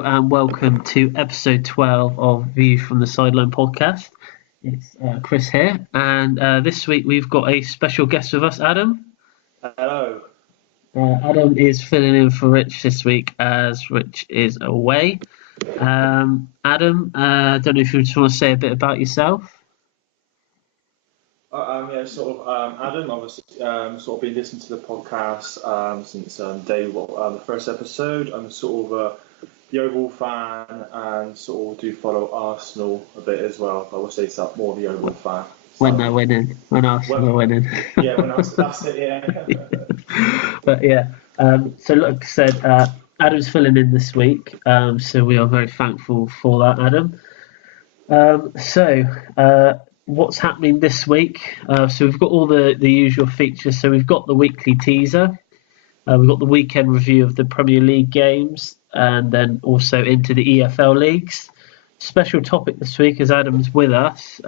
Hello and welcome to episode 12 of View from the Sideline podcast. It's Chris here, and this week we've got a special guest with us, Adam. Hello. Adam is filling in for Rich this week as Rich is away. Adam, I don't know if you just want to say a bit about yourself. Adam. Obviously, sort of been listening to the podcast since day one, the first episode. I'm sort of the Oval fan and sort of do follow Arsenal a bit as well. I would say it's more the Oval fan. When they're winning, when Arsenal are winning. Yeah, when that's it, yeah. But yeah, so like I said, Adam's filling in this week, so we are very thankful for that, Adam. What's happening this week? So we've got all the usual features. So we've got the weekly teaser, we've got the weekend review of the Premier League games, and then also into the EFL leagues. Special topic this week, as Adam's with us.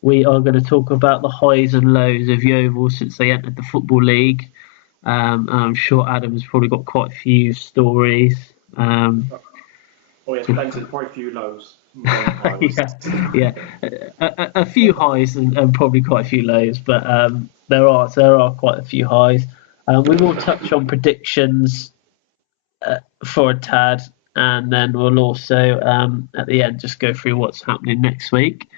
We are going to talk about the highs and lows of Yeovil since they entered the Football League. I'm sure Adam's probably got quite a few stories. Yes, plenty, quite a few lows. A few highs and probably quite a few lows, but there are quite a few highs. We will touch on predictions for a tad, and then we'll also at the end just go through what's happening next week.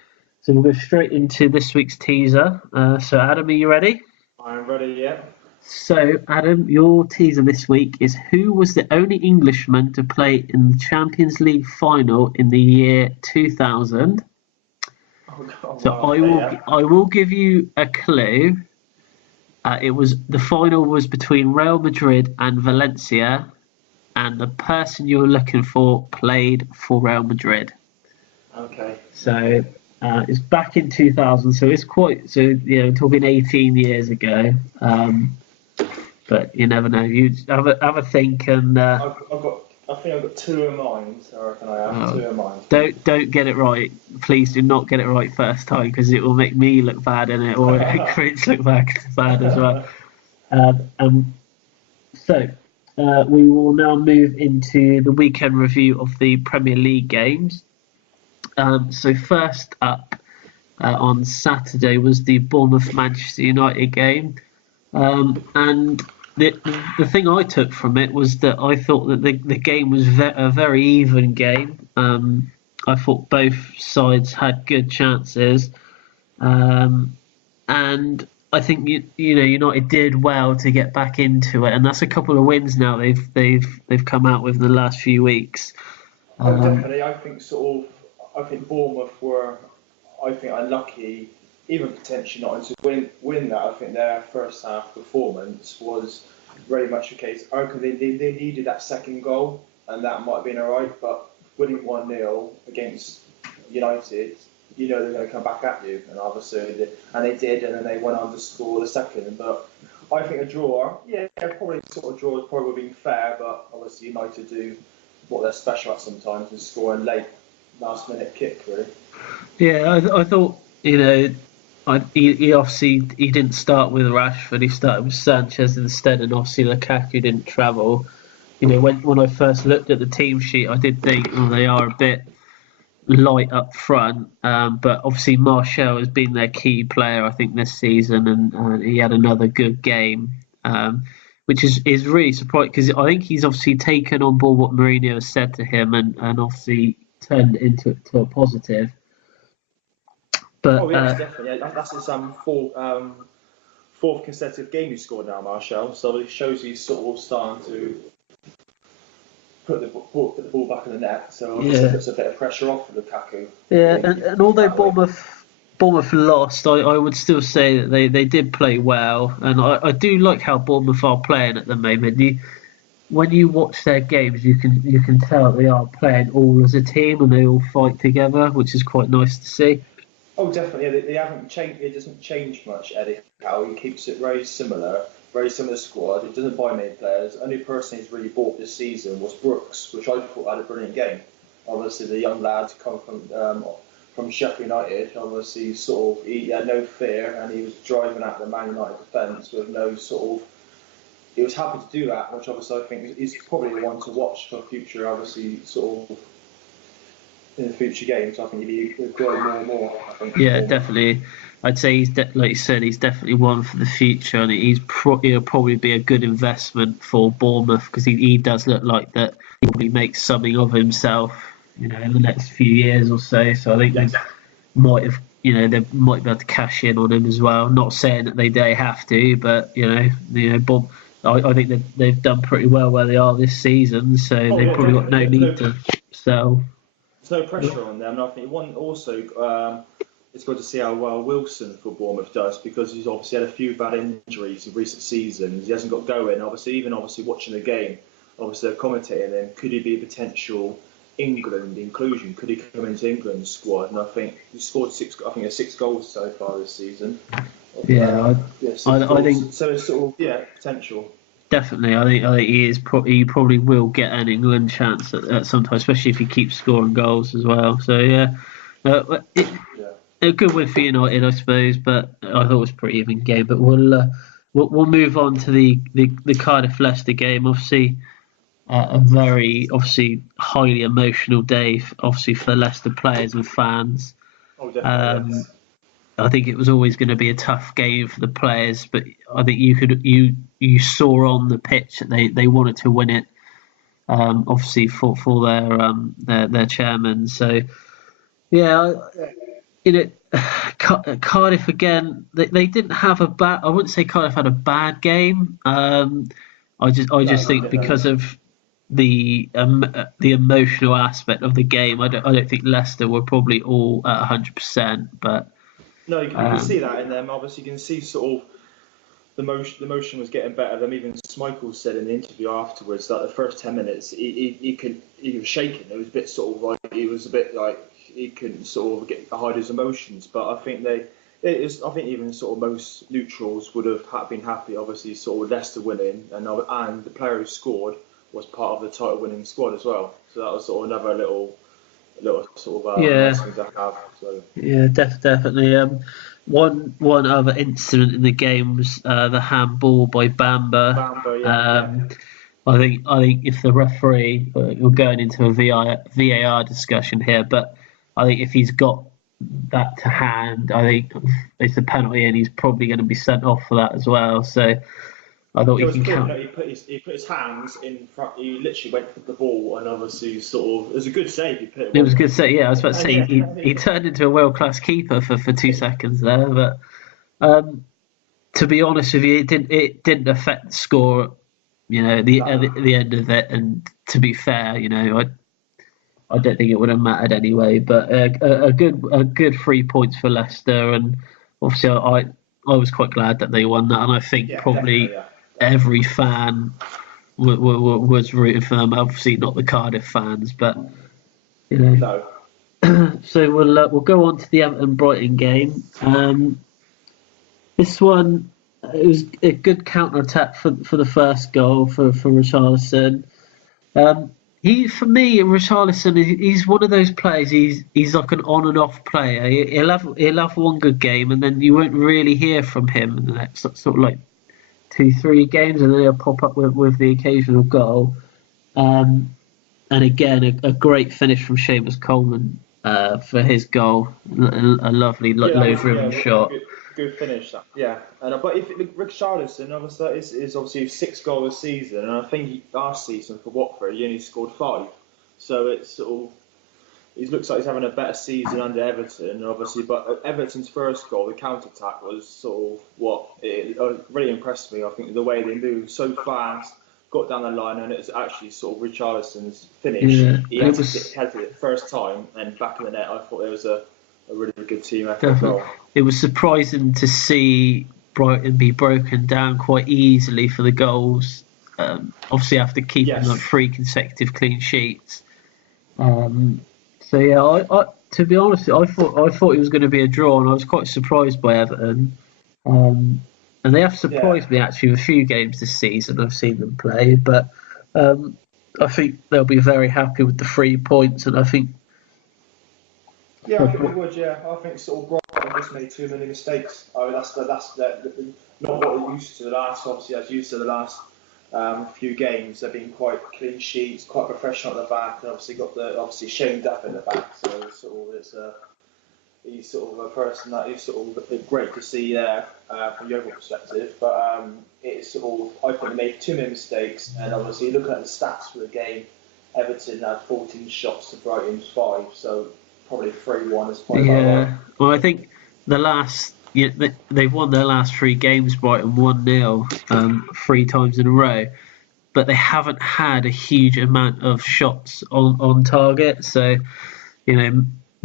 So we'll go straight into this week's teaser. So Adam, are you ready? I'm ready, yeah. So Adam, your teaser this week is who was the only Englishman to play in the Champions League final in the year 2000? I will give you a clue. The final was between Real Madrid and Valencia, and the person you're looking for played for Real Madrid. Okay. So it's back in 2000, so it's quite talking 18 years ago. But you never know. You have a think, and I think I've got two in mind. I reckon I have two in mind. Don't get it right. Please do not get it right first time, because it will make me look bad in it, or Chris look bad as well. We will now move into the weekend review of the Premier League games. So first up on Saturday was the Bournemouth-Manchester United game. And the thing I took from it was that I thought that the game was a very even game. I thought both sides had good chances. And I think United did well to get back into it, and that's a couple of wins now they've come out with in the last few weeks. Definitely. I think Bournemouth were, unlucky, even potentially not to win that. I think their first half performance was very much the case. I reckon they needed that second goal, and that might have been alright, but winning 1-0 against United, they're going to come back at you, and obviously they did, and then they went on to score the second. But I think a draw, probably sort of draw probably would have been fair, but obviously United do what they're special at sometimes, is scoring late, last-minute kick, really. Yeah, I thought, he obviously he didn't start with Rashford, he started with Sanchez instead, and obviously Lukaku didn't travel. When I first looked at the team sheet, I did think, they are a bit light up front, but obviously Martial has been their key player, I think, this season, and he had another good game, which is really surprising, because I think he's obviously taken on board what Mourinho has said to him, and obviously turned it into a positive. But, definitely. That's his fourth consecutive game he scored now, Martial. So it shows he's sort of starting to put the ball back in the net. So it puts a bit of pressure off for Lukaku. Yeah, and although Bournemouth lost, I would still say that they did play well, and I do like how Bournemouth are playing at the moment. When you watch their games, you can tell they are playing all as a team, and they all fight together, which is quite nice to see. Oh, definitely. They haven't changed. It doesn't change much, Eddie Howe. He keeps it very similar squad. He doesn't buy many players. The only person he's really bought this season was Brooks, which I thought had a brilliant game. Obviously, the young lad come from Sheffield United. Obviously, he had no fear, and he was driving out the Man United defence with no sort of. he was happy to do that, which obviously I think is probably the one to watch for future, obviously, sort of in the future games. I think he'll grow more and more. I think. Yeah, definitely. I'd say like you said, he's definitely one for the future, and he'll probably be a good investment for Bournemouth because he does look like that. He'll probably make something of himself, in the next few years or so. So I think they might have, they might be able to cash in on him as well. Not saying that they have to, but Bob. I think that they've done pretty well where they are this season, so they've probably got no need to sell. There's no pressure on them, and I think one also. It's good to see how well Wilson for Bournemouth does because he's obviously had a few bad injuries in recent seasons. He hasn't got going. Obviously watching the game, obviously they're commentating him. Could he be a potential England inclusion? Could he come into England's squad? And I think he scored 6 goals so far this season. Yeah, I think so. It's sort of potential. Definitely, I think he is. He probably will get an England chance at some time, especially if he keeps scoring goals as well. So yeah. A good win for United, I suppose, but I thought it was a pretty even game. But we'll move on to the Cardiff Leicester game. Obviously, a very highly emotional day, obviously for the Leicester players and fans. Oh, definitely. Yes. I think it was always going to be a tough game for the players, but I think you saw on the pitch that they wanted to win it. Obviously for their chairman. So yeah. Cardiff again. They didn't have a bad. I wouldn't say Cardiff had a bad game. I just think because of the emotional aspect of the game, I don't think Leicester were probably all at 100%. But no, you can see that in them. Obviously, you can see sort of the motion was getting better. Them even Schmeichel said in the interview afterwards that the first 10 minutes he was shaking. It was a bit sort of like he was a bit like. He couldn't sort of hide his emotions, but I think I think even sort of most neutrals would have been happy. Obviously, sort of Leicester winning, and the player who scored was part of the title-winning squad as well. So that was sort of another little sort of nice thing to have. So. Yeah, definitely. One other incident in the game was the handball by Bamba. I think if the referee, we're going into a VAR discussion here, but I think if he's got that to hand, I think it's a penalty, and he's probably going to be sent off for that as well. So I thought he can count. He put his hands in front. He literally went for the ball, and obviously sort of it was a good save. It was a good save. Yeah, I was about to say he turned into a world-class keeper for 2 seconds there, but to be honest with you, it didn't affect the score. At the end of it, and to be fair, I don't think it would have mattered anyway. But a good 3 points for Leicester, and obviously I was quite glad that they won that, and I think probably every fan was rooting for them. Obviously not the Cardiff fans, but No. So we'll go on to the Everton Brighton game. This one. It was a good counter attack for the first goal for Richarlison. For me, Richarlison, he's one of those players. He's like an on and off player. He'll have one good game, and then you won't really hear from him in the next sort of like 2-3 games, and then he'll pop up with the occasional goal. And again, a great finish from Seamus Coleman for his goal. A lovely low-driven shot. Good finish, but if Richarlison obviously is obviously 6 goals this season, and I think last season for Watford he only scored 5, so it's sort of he looks like he's having a better season under Everton, obviously. But Everton's first goal, the counter attack, was sort of it really impressed me. I think the way they moved so fast, got down the line, and it's actually sort of Richarlison's finish. Yeah, he had it first time and back in the net. I thought it was a really good team effort as well. It was surprising to see Brighton be broken down quite easily for the goals. Obviously, after keeping like 3 consecutive clean sheets. So yeah, I to be honest, I thought it was going to be a draw, and I was quite surprised by Everton. And they have surprised me actually with a few games this season. I've seen them play, but I think they'll be very happy with the 3 points, and I think. Yeah, I think we would. Yeah, I think sort of Brighton just made too many mistakes. I mean, that's not what we're used to. The last, obviously, as you said, the last few games. They've been quite clean sheets, quite professional at the back, and obviously got Shane Duff in the back. So he's sort of a person that is sort of great to see there from the overall perspective. But it's sort of, I think they made too many mistakes, and obviously looking at the stats for the game, Everton had 14 shots to Brighton's 5, so probably 3-1 is quite Yeah. Well, I think they've won their last 3 games, Brighton 1-0, 3 times in a row, but they haven't had a huge amount of shots on target. So,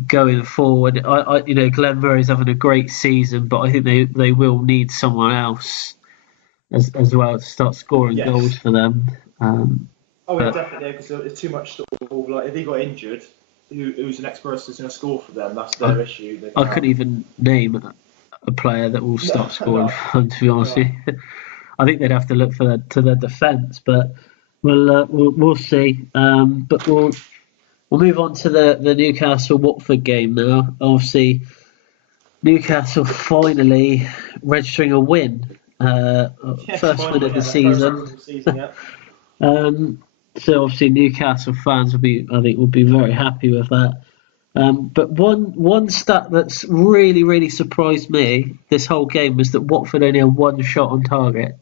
going forward, Glenn Murray's having a great season, but I think they will need someone else as well to start scoring goals for them. Definitely, because it's too much sort of like if he got injured, who's the next person who's going to score for them? That's their issue. I couldn't even name a player that will start scoring for them, to be honest with you. I think they'd have to look to their defence, but we'll see. But we'll move on to the Newcastle-Watford game now. Obviously, Newcastle finally registering a win. First win of the season. So obviously Newcastle fans will be very happy with that. But one stat that's really, really surprised me this whole game was that Watford only had 1 shot on target.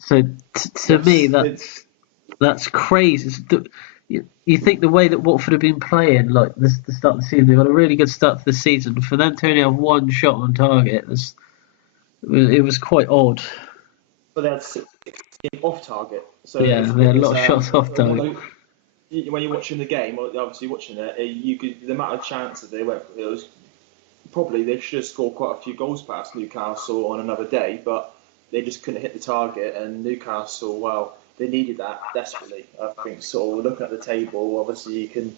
So to me, that's crazy. You think the way that Watford have been playing, like the start of the season, they've got a really good start to the season. For them to only have 1 shot on target, it was quite odd. But they had 16 off target. So yeah, they had a lot of shots off target. When you're watching the game, obviously watching it, the amount of chances they went, it was probably they should have scored quite a few goals past Newcastle on another day, but they just couldn't hit the target. And Newcastle, well, they needed that desperately. I think sort of looking at the table, obviously you can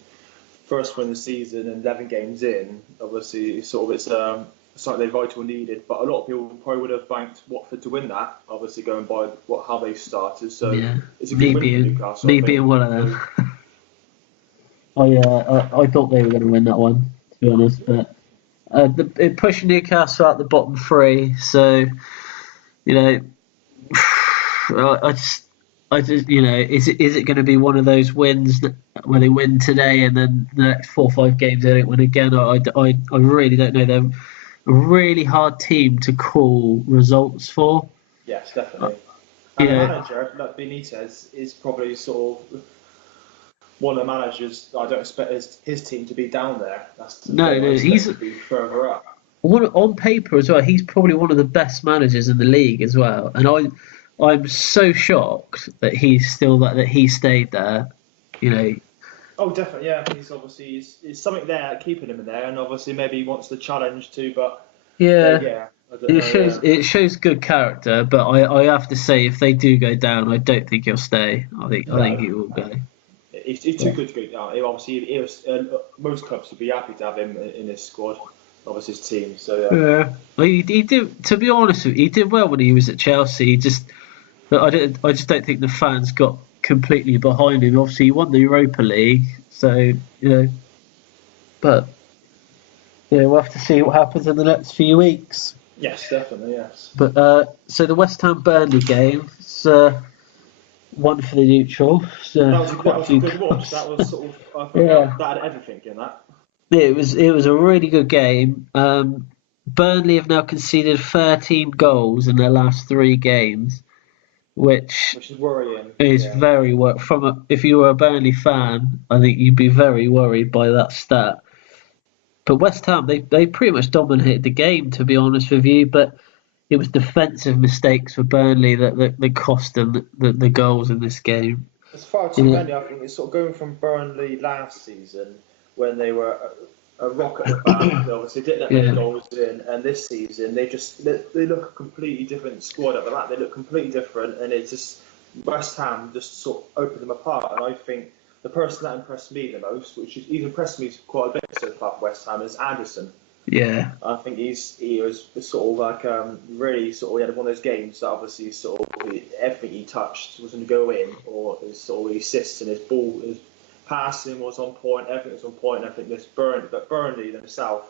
first win the season and 11 games in. Obviously, it's something they vital needed, but a lot of people probably would have banked Watford to win that. Obviously, going by how they started, so it's a good win for Newcastle. Me being one of them. I thought they were going to win that one, to be honest, but it pushed Newcastle out the bottom 3. So I just is it going to be one of those wins where they win today and then the next 4 or 5 games they don't win again? I really don't know. They're a really hard team to call results for. Yes, definitely. And the manager, like Benitez, is probably sort of one of the managers. I don't expect his team to be down there. He's to be further up. On paper as well, he's probably one of the best managers in the league as well. And I'm so shocked that he's still that he stayed there. Oh, definitely, yeah. He's obviously it's something there keeping him in there, and obviously maybe he wants the challenge too. But it shows good character. But I have to say, if they do go down, I don't think he'll stay. I think he will go. He's too good to go down. Obviously, most clubs would be happy to have him in his squad, obviously his team. So well, he did. To be honest with you, he did well when he was at Chelsea. I just don't think the fans got completely behind him. Obviously, he won the Europa League, so but we'll have to see what happens in the next few weeks. Yes, definitely, yes. But so the West Ham Burnley game, one for the neutral. So that was a good watch. That was sort of that had everything in that. It was a really good game. Burnley have now conceded 13 goals in their last 3 games. Which is worrying. Very worrying. If you were a Burnley fan, I think you'd be very worried by that stat. But West Ham, they pretty much dominated the game, to be honest with you. But it was defensive mistakes for Burnley that cost them the goals in this game. As far as many, I think it's sort of going from Burnley last season when they were a rock at the back. They obviously didn't let many goals in, and this season they look a completely different squad at the back. They look completely different, and it's just West Ham just sort of opened them apart. And I think the person that impressed me the most, which has even impressed me quite a bit so far for West Ham, is Anderson. Yeah, I think he was sort of like really sort of he had one of those games that obviously sort of everything he touched was going to go in, or his sort of assists and his passing was on point, everything was on point. And I think Burnley themselves,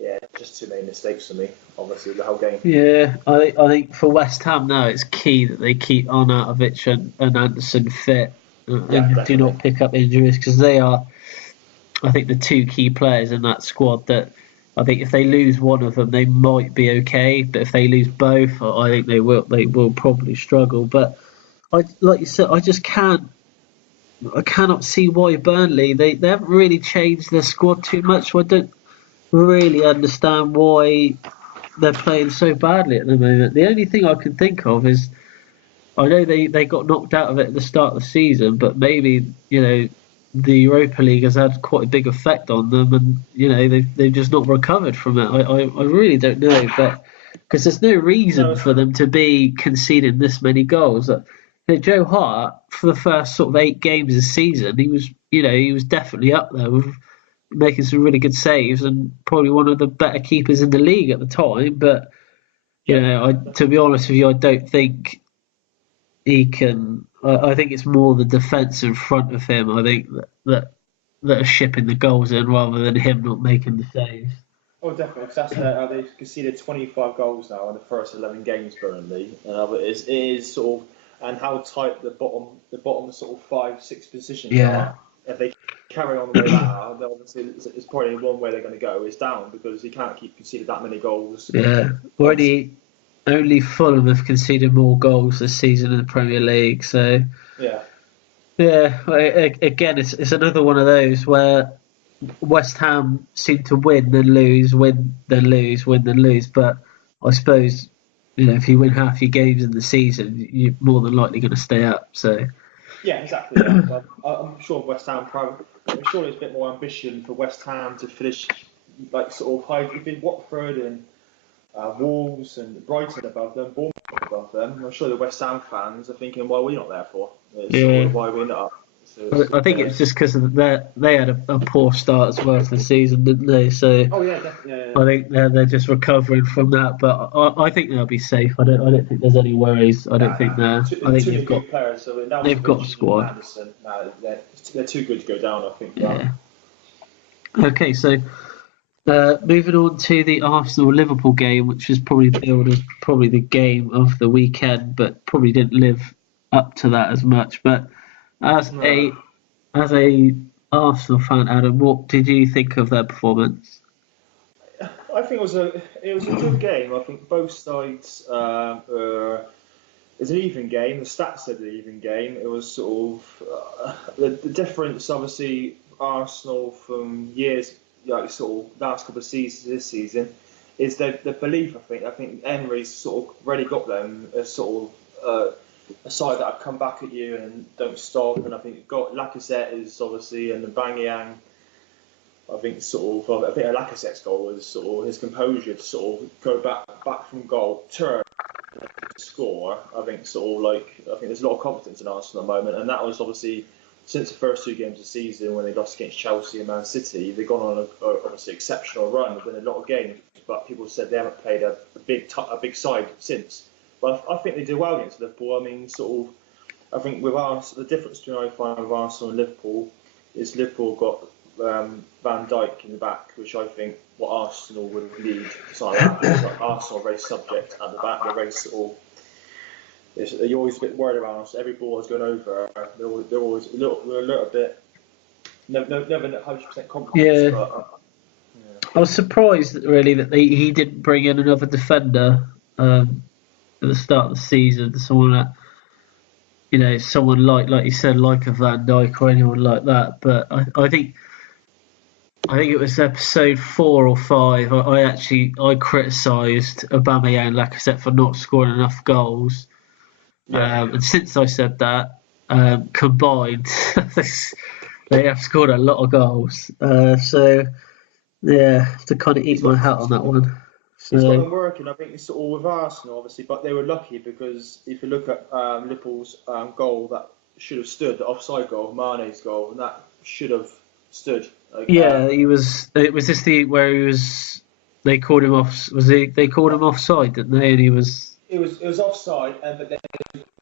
yeah, just too many mistakes for me. Obviously, the whole game. Yeah, I think for West Ham now it's key that they keep Arnautovic and Anderson fit Yeah, and do definitely. not pick up injuries because they are, I think, the two key players in that squad that I think if they lose one of them, they might be okay. But if they lose both, I think they will probably struggle. But like you said, I cannot see why Burnley they haven't really changed their squad too much. So I don't really understand why they're playing so badly at the moment. The only thing I can think of is I know they got knocked out of it at the start of the season, but maybe the Europa League has had quite a big effect on them, and they've just not recovered from it. I really don't know, but because there's no No, reason for them to be conceding this many goals. Joe Hart for the first sort of 8 games this season, he was definitely up there with making some really good saves and probably one of the better keepers in the league at the time. But yeah, to be honest with you, I don't think he can. I think it's more the defence in front of him. I think that are shipping the goals in rather than him not making the saves. oh, definitely. Because that's they've conceded 25 goals now in the first 11 games, Burnley, and it is sort of, and how tight the bottom sort of 5, 6 positions Yeah, are. If they carry on the way that are, then obviously it's probably one way they're going to go is down because you can't keep conceding that many goals. yeah. Obviously, Only Fulham have conceded more goals this season in the Premier League. So yeah, yeah, again, it's another one of those where West Ham seem to win then lose, win then lose, win then lose. But I suppose if you win half your games in the season, you're more than likely going to stay up. So yeah, exactly. Yeah, so I'm sure West Ham probably. I'm sure there's a bit more ambition for West Ham to finish like sort of high. You've been Watford and Wolves and Brighton above them, Bournemouth above them. I'm sure the West Ham fans are thinking, why are we not there for? It's sort yeah, of why we're not up. So I think it's just because they had a poor start as well to the season, didn't they? So oh yeah, definitely. Yeah, I yeah. think they're just recovering from that. But I think they'll be safe. I don't think there's any worries. I don't Nah, think nah. they're. I Too think many good players. So they've got a Nalcevic and squad. Anderson, nah, they're too good to go down. I think for that. Yeah. Okay, so moving on to the Arsenal Liverpool game, which was probably billed as probably the game of the weekend, but probably didn't live up to that as much. But as No. a as a Arsenal fan, Adam, what did you think of their performance? I think it was a good game. I think both sides it's an even game. The stats said an even game. It was sort of the difference. Obviously, Arsenal from years like sort of last couple of seasons this season is the belief. I think Emery's sort of really got them as sort of a side that have come back at you and don't stop. And I think got Lacazette is obviously and the Banyang. I think Lacazette's goal was sort of his composure to sort of go back from goal, turn score. I think there's a lot of confidence in Arsenal at the moment, and that was obviously since the first 2 games of the season when they lost against Chelsea and Man City. They've gone on a obviously exceptional run, win a lot of games, but people said they haven't played a big side since. But I think they did well against Liverpool. I mean, sort of. I think with the difference between I find with Arsenal and Liverpool is Liverpool got Van Dijk in the back, which I think what Arsenal would need. Something like that. Like Arsenal are very subject at the back. They're very sort of. You're always a bit worried about Arsenal. Every ball has gone over. They're always a little bit. Never 100% confidence, Yeah, but I was surprised really that he didn't bring in another defender at the start of the season. Someone like you said, like a Van Dijk or anyone like that. But I think it was episode 4 or 5. I criticised Aubameyang and Lacazette for not scoring enough goals. yeah. And since I said that, combined, they have scored a lot of goals. So yeah, have to kind of eat He's my got hat on that one. He's got So them working. I think it's all with Arsenal, obviously, but they were lucky because if you look at Liverpool's goal that should have stood, the offside goal, Mane's goal, and that should have stood. Like, yeah, he was. It was this the where he was. They called him off. Was he? They called him offside, didn't they? And he was. it was offside, but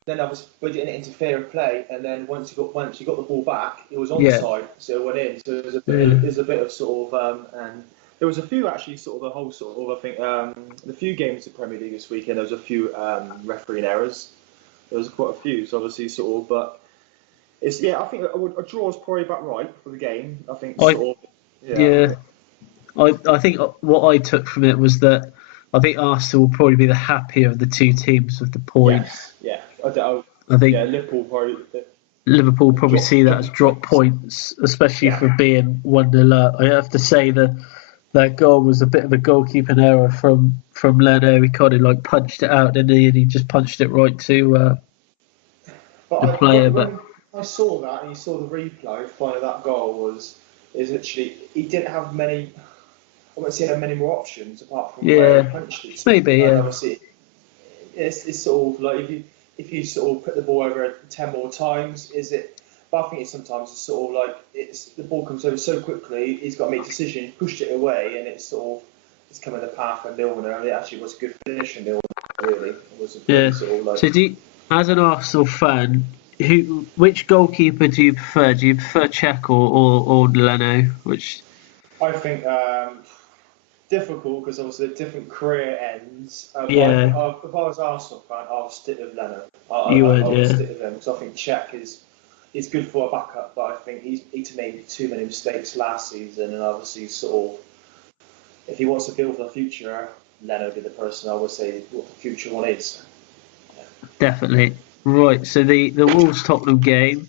then obviously we didn't interfere with play, and then once he got the ball back, it was Yeah, onside, so it went in. So it was a bit yeah, of sort of and There was a few actually, sort of the whole sort of I think the few games in the Premier League this weekend. There was a few refereeing errors. There was quite a few, so obviously sort of, but it's I think a draw is probably about right for the game. I think I sort of yeah. I think what I took from it was that I think Arsenal will probably be the happier of the two teams with the points. Yes, yeah. I think Liverpool probably Liverpool probably see that drop as drop points, especially Yeah. for being 1-0 up. I have to say that that goal was a bit of a goalkeeping error from Leno. He kind of like punched it out, didn't he? And he just punched it right to But the player. But when I saw that and you saw the replay, finding that goal is literally he didn't have many. I won't say he had many more options apart from where he yeah, punched it. maybe And yeah, obviously, it's sort of like if you sort of put the ball over 10 more times, is it? But I think it's sometimes it's sort of like the ball comes over so quickly. He's got to make a decision. He pushed it away, and it's come in the path of Milner. And it actually was a good finish from Milner. Really, it was a yeah. pretty sort of like. So as an Arsenal fan, which goalkeeper do you prefer? Do you prefer Cech or Leno? Which I think difficult because obviously they're different career ends. yeah, If I was Arsenal fan, I'll stick with Leno. you I would would yeah. stick with him because I think Czech is good for a backup, but I think he made too many mistakes last season, and obviously sort of if he wants to build for the future, Leno would be the person I would say what the future one is. Definitely. Right, so the Wolves Tottenham game,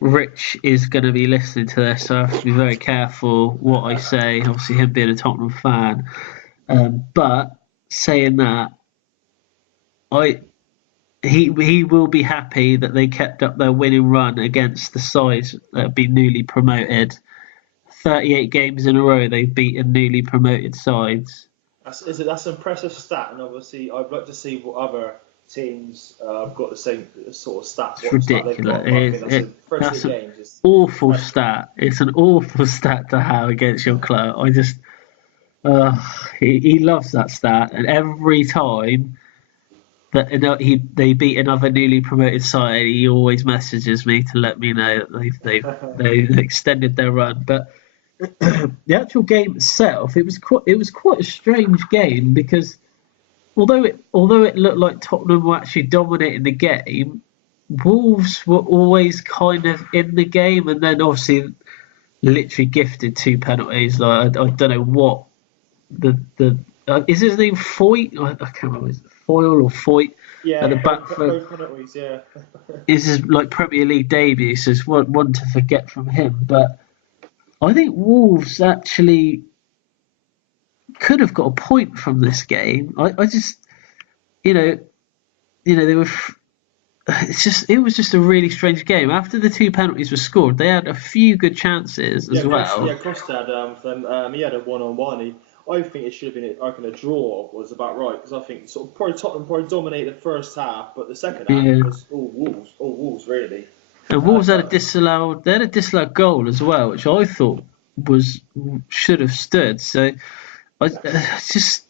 Rich is going to be listening to this, so I have to be very careful what I say. Obviously, him being a Tottenham fan, but saying that, he will be happy that they kept up their winning run against the sides that have been newly promoted. 38 games in a row they've beaten newly promoted sides. That's an impressive stat, and obviously I'd like to see what other teams have got the same sort of stats. It's ridiculous. That's an Games. awful stat. It's an awful stat to have against your club. He loves that stat, and every time that they beat another newly promoted side, he always messages me to let me know that they've extended their run. But the actual game itself, it was quite a strange game because although it looked like Tottenham were actually dominating the game, Wolves were always kind of in the game, and then obviously literally gifted two penalties. Like I don't know what the is his name Foyt? I can't remember. Is it Foyle or Foyt? Yeah, at the back for penalties. Yeah, this is like Premier League debut, so it's one to forget from him. But I think Wolves actually could have got a point from this game. I just, they were. It was just a really strange game. After the two penalties were scored, they had a few good chances as well. Costa had he had a one-on-one. I think it should have been a draw was about right because I think sort of Tottenham probably dominated the first half, but the second half was all Wolves really. And Wolves had a disallowed goal as well, which I thought should have stood. So I just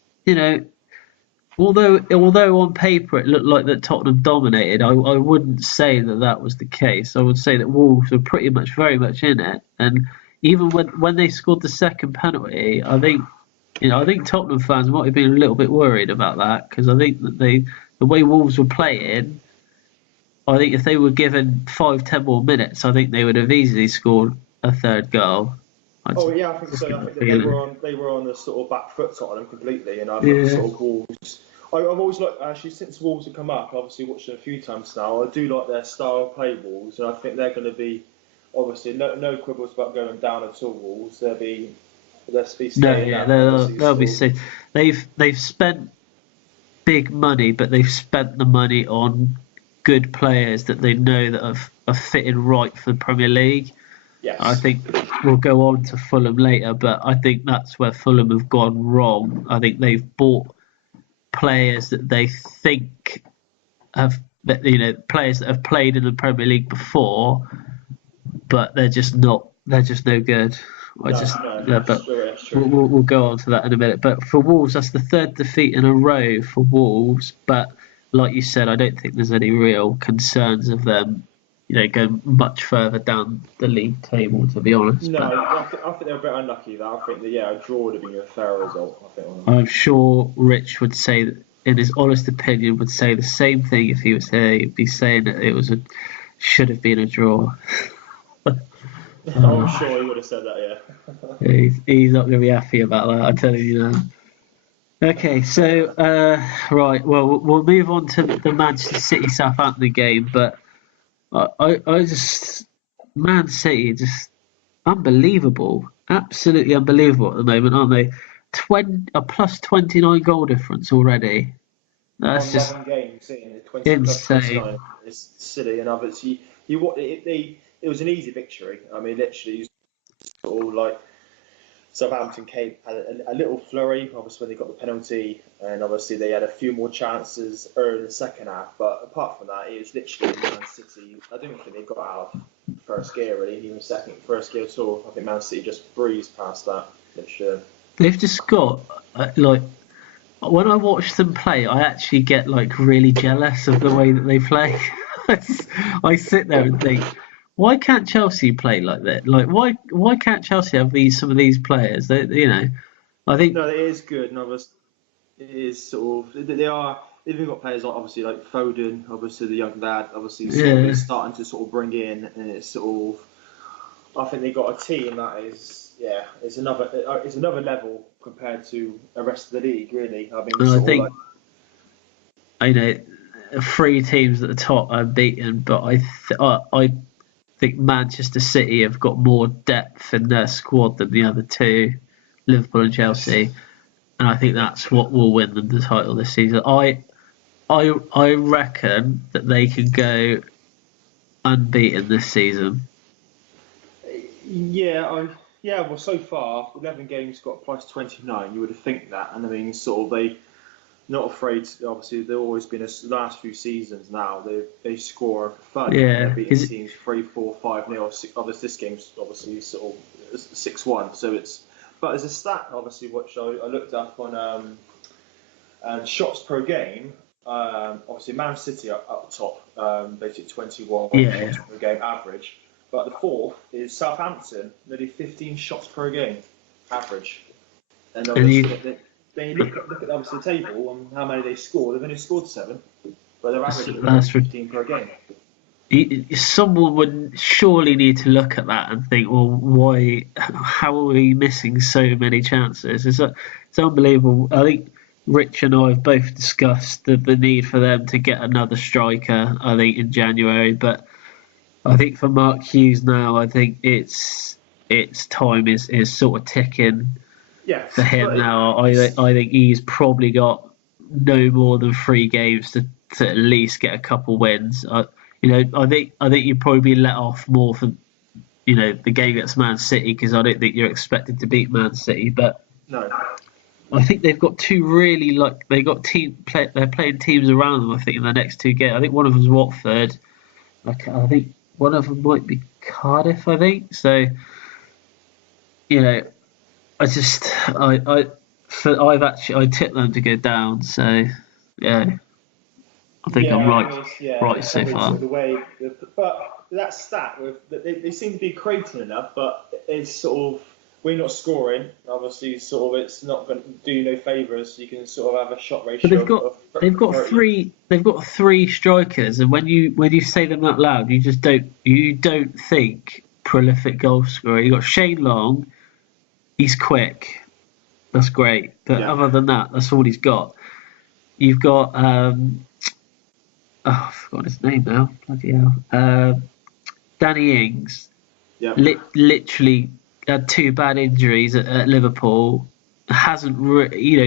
although on paper it looked like that Tottenham dominated, I wouldn't say that was the case. I would say that Wolves were very much in it, and even when they scored the second penalty, I think Tottenham fans might have been a little bit worried about that because I think that the way Wolves were playing, I think if they were given 5-10 more minutes, I think they would have easily scored a third goal. I think so. I think they were on the sort of back foot Tottenham completely, and I think sort of Wolves. I've always liked actually since Wolves have come up. I've obviously watched them a few times now. I do like their style of play, Wolves, and I think they're going to be obviously no quibbles about going down at all. Wolves, they'll be staying. They'll be safe. They've spent big money, but they've spent the money on good players that they know that are fitting right for the Premier League. Yes. I think we'll go on to Fulham later, but I think that's where Fulham have gone wrong. I think they've bought players that they think players that have played in the Premier League before, but they're just no good. We'll go on to that in a minute. But for Wolves, that's the third defeat in a row for Wolves. But like you said, I don't think there's any real concerns of them, go much further down the league table, to be honest. No, But I think they were a bit unlucky there. I think that a draw would have been a fair result. I think. I'm sure Rich would say, in his honest opinion, would say the same thing if he was here. He'd be saying that it should have been a draw. I'm sure he would have said that. Yeah. He's not going to be happy about that. I'm telling you now. Okay, so right, well, we'll move on to the Manchester City Southampton game, but I just Man City just unbelievable, absolutely unbelievable at the moment, aren't they? A plus 29 goal difference already. That's just 11 games in 20 plus insane. 29. It's silly, and obviously it was an easy victory. I mean, literally, sort of like Southampton had a little flurry, obviously, when they got the penalty, and obviously they had a few more chances early in the second half. But apart from that, it was literally Man City. I don't think they got out of first gear, really, even first gear at all. I think Man City just breezed past that. They've just got, like, when I watch them play, I actually get, like, really jealous of the way that they play. I sit there and think, why can't Chelsea play like that? Like, why can't Chelsea have some of these players? I think no, it is good, and obviously it is sort of they've even got players like obviously like Foden, obviously the young lad, obviously starting to sort of bring in, and it's sort of I think they've got a team that is it's another level compared to the rest of the league, really. I mean, I think three teams at the top are beaten, but I think Manchester City have got more depth in their squad than the other two, Liverpool and Chelsea, and I think that's what will win them the title this season. I reckon that they can go unbeaten this season. Well, so far 11 games got plus 29. You would have think that, and I mean, sort of they. Not afraid. Obviously, they've always been the last few seasons. Now they score fun. Yeah, they're beating teams 3-4, 5-0. Obviously, this game's obviously sort of 6-1. So but as a stat, obviously, which I looked up on shots per game. Obviously, Man City are up top, basically 21 shots per game average. But the fourth is Southampton, nearly 15 shots per game average. And obviously, then you look at obviously the table and how many they scored. They've only scored 7, but they're averaging 15 per game. Someone would surely need to look at that and think, well, why? How are we missing so many chances? It's unbelievable. I think Rich and I have both discussed the need for them to get another striker, I think, in January. But I think for Mark Hughes now, I think its time is sort of ticking. Yeah, for him now. I think he's probably got no more than 3 games to at least get a couple wins. I think you'd probably be let off more for the game against Man City, because I don't think you're expected to beat Man City. But no, I think they've got two really they're playing teams around them. I think in the next 2 games, I think one of them's Watford. I think one of them might be Cardiff. I think so. I tipped them to go down, so yeah, I think I'm right so far. But that stat, they seem to be creating enough, but it's sort of we're not scoring. Obviously, sort of it's not going to do you no favours. You can sort of have a shot ratio. But they've got 30. They've got 3 strikers, and when you say them out loud, you don't think prolific goal scorer. You got Shane Long. He's quick. That's great. But other than that, that's all he's got. You've got I forgot his name now. Bloody hell. Danny Ings. Yeah. Literally had 2 bad injuries at Liverpool. Hasn't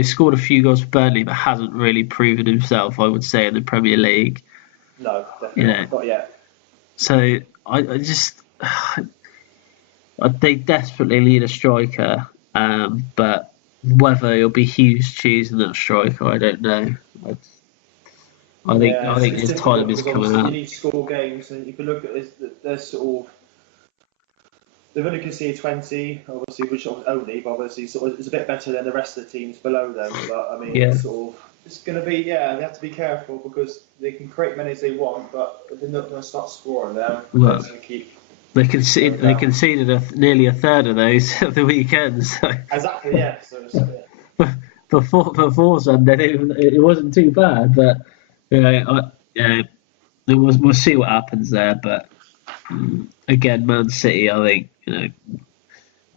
scored a few goals for Burnley, but hasn't really proven himself, I would say, in the Premier League. No, definitely not yet. So I just they desperately need a striker, but whether it'll be Hughes choosing that striker, I don't know. I think his time is coming up. You need to score games, and you can look at this. There's sort of they've only conceded 20, obviously, which only, but obviously sort of it's a bit better than the rest of the teams below them. But I mean, sort of It's going to be, yeah, they have to be careful because they can create many as they want, but if they're not going to start scoring them, they're just going to keep They going they down. conceded nearly a third of those at the weekend. So Exactly, yeah. before Sunday, it wasn't too bad. But yeah, we'll see what happens there. But again, Man City, I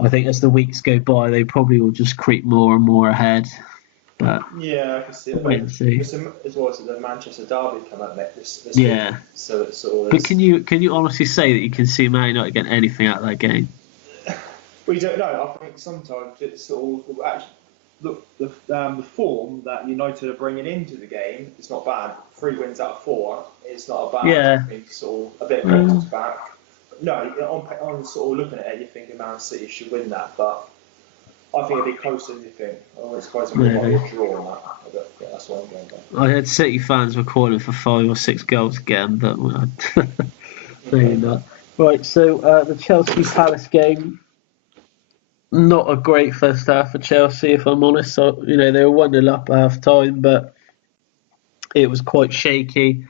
think as the weeks go by, they probably will just creep more and more ahead. But Yeah, I can see we'll it. wait and see. As well as the Manchester Derby come up this Yeah. weekend, so it's sort But of. can you honestly say that you can see Man United getting anything out of that game? We don't know. I think sometimes it's sort of actually look the form that United are bringing into the game. It's not bad. 3 wins out of 4. It's not a bad. Yeah. I think sort of a bit of confidence back. No, on sort of looking at it, you're thinking Man City should win that, but I think it'd be closer than you think. It's quite a draw on that. But yeah, that's what I'm going by. I heard City fans were calling for 5 or 6 goals again, but maybe not. Right, so the Chelsea Palace game, not a great first half for Chelsea, if I'm honest. So, they were 1-0 up at half time, but it was quite shaky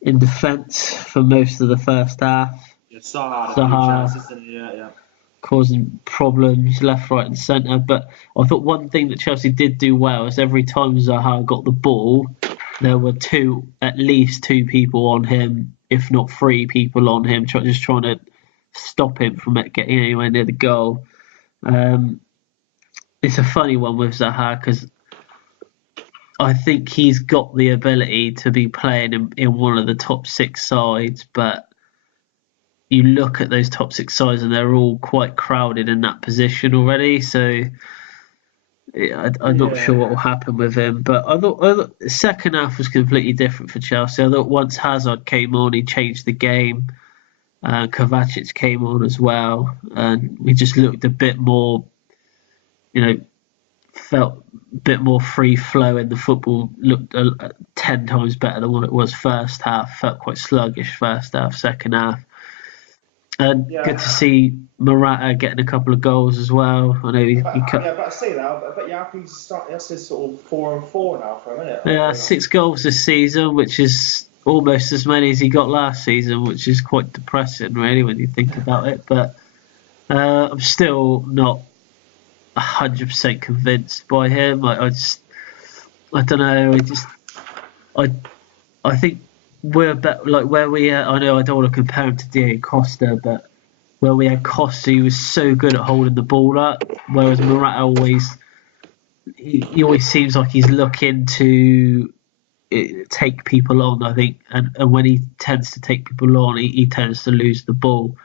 in defence for most of the first half. Yeah, Salah had a few chances, didn't he? Yeah. Causing problems left, right, and centre. But I thought one thing that Chelsea did do well is every time Zaha got the ball, there were at least 2 people on him, if not 3 people on him, just trying to stop him from getting anywhere near the goal. It's a funny one with Zaha because I think he's got the ability to be playing in one of the top 6 sides, but you look at those top 6 sides and they're all quite crowded in that position already. So I'm not sure what will happen with him. But I thought the second half was completely different for Chelsea. I thought once Hazard came on, he changed the game. Kovacic came on as well, and we just looked a bit more, felt a bit more free flow in the football. Looked 10 times better than what it was first half. Felt quite sluggish first half, second half. And good to see Morata getting a couple of goals as well. I know he cut. Yeah, but I say that, but you're happy to start. That's his sort of 4-4 now for a minute. Yeah, 6 goals this season, which is almost as many as he got last season, which is quite depressing, really, when you think about it. But I'm still not 100% convinced by him. I don't know. I think we're like where we. I know I don't want to compare him to Diego Costa, but where we had Costa, he was so good at holding the ball up, whereas Morata he always seems like he's looking to take people on. I think, and when he tends to take people on, he tends to lose the ball.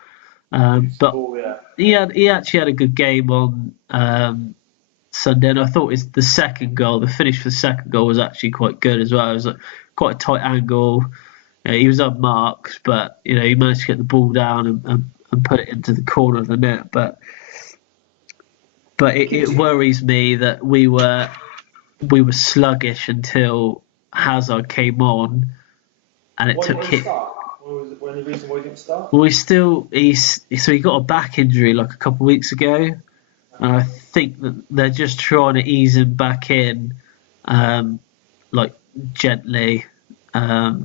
But he actually had a good game on Sunday, and I thought the finish for the second goal was actually quite good as well. It was quite a tight angle. He was unmarked, but he managed to get the ball down and put it into the corner of the net. But it worries me that we were sluggish until Hazard came on, and it took it. What was the reason why he didn't start? Well, he got a back injury like a couple of weeks ago, and I think that they're just trying to ease him back in, like gently, because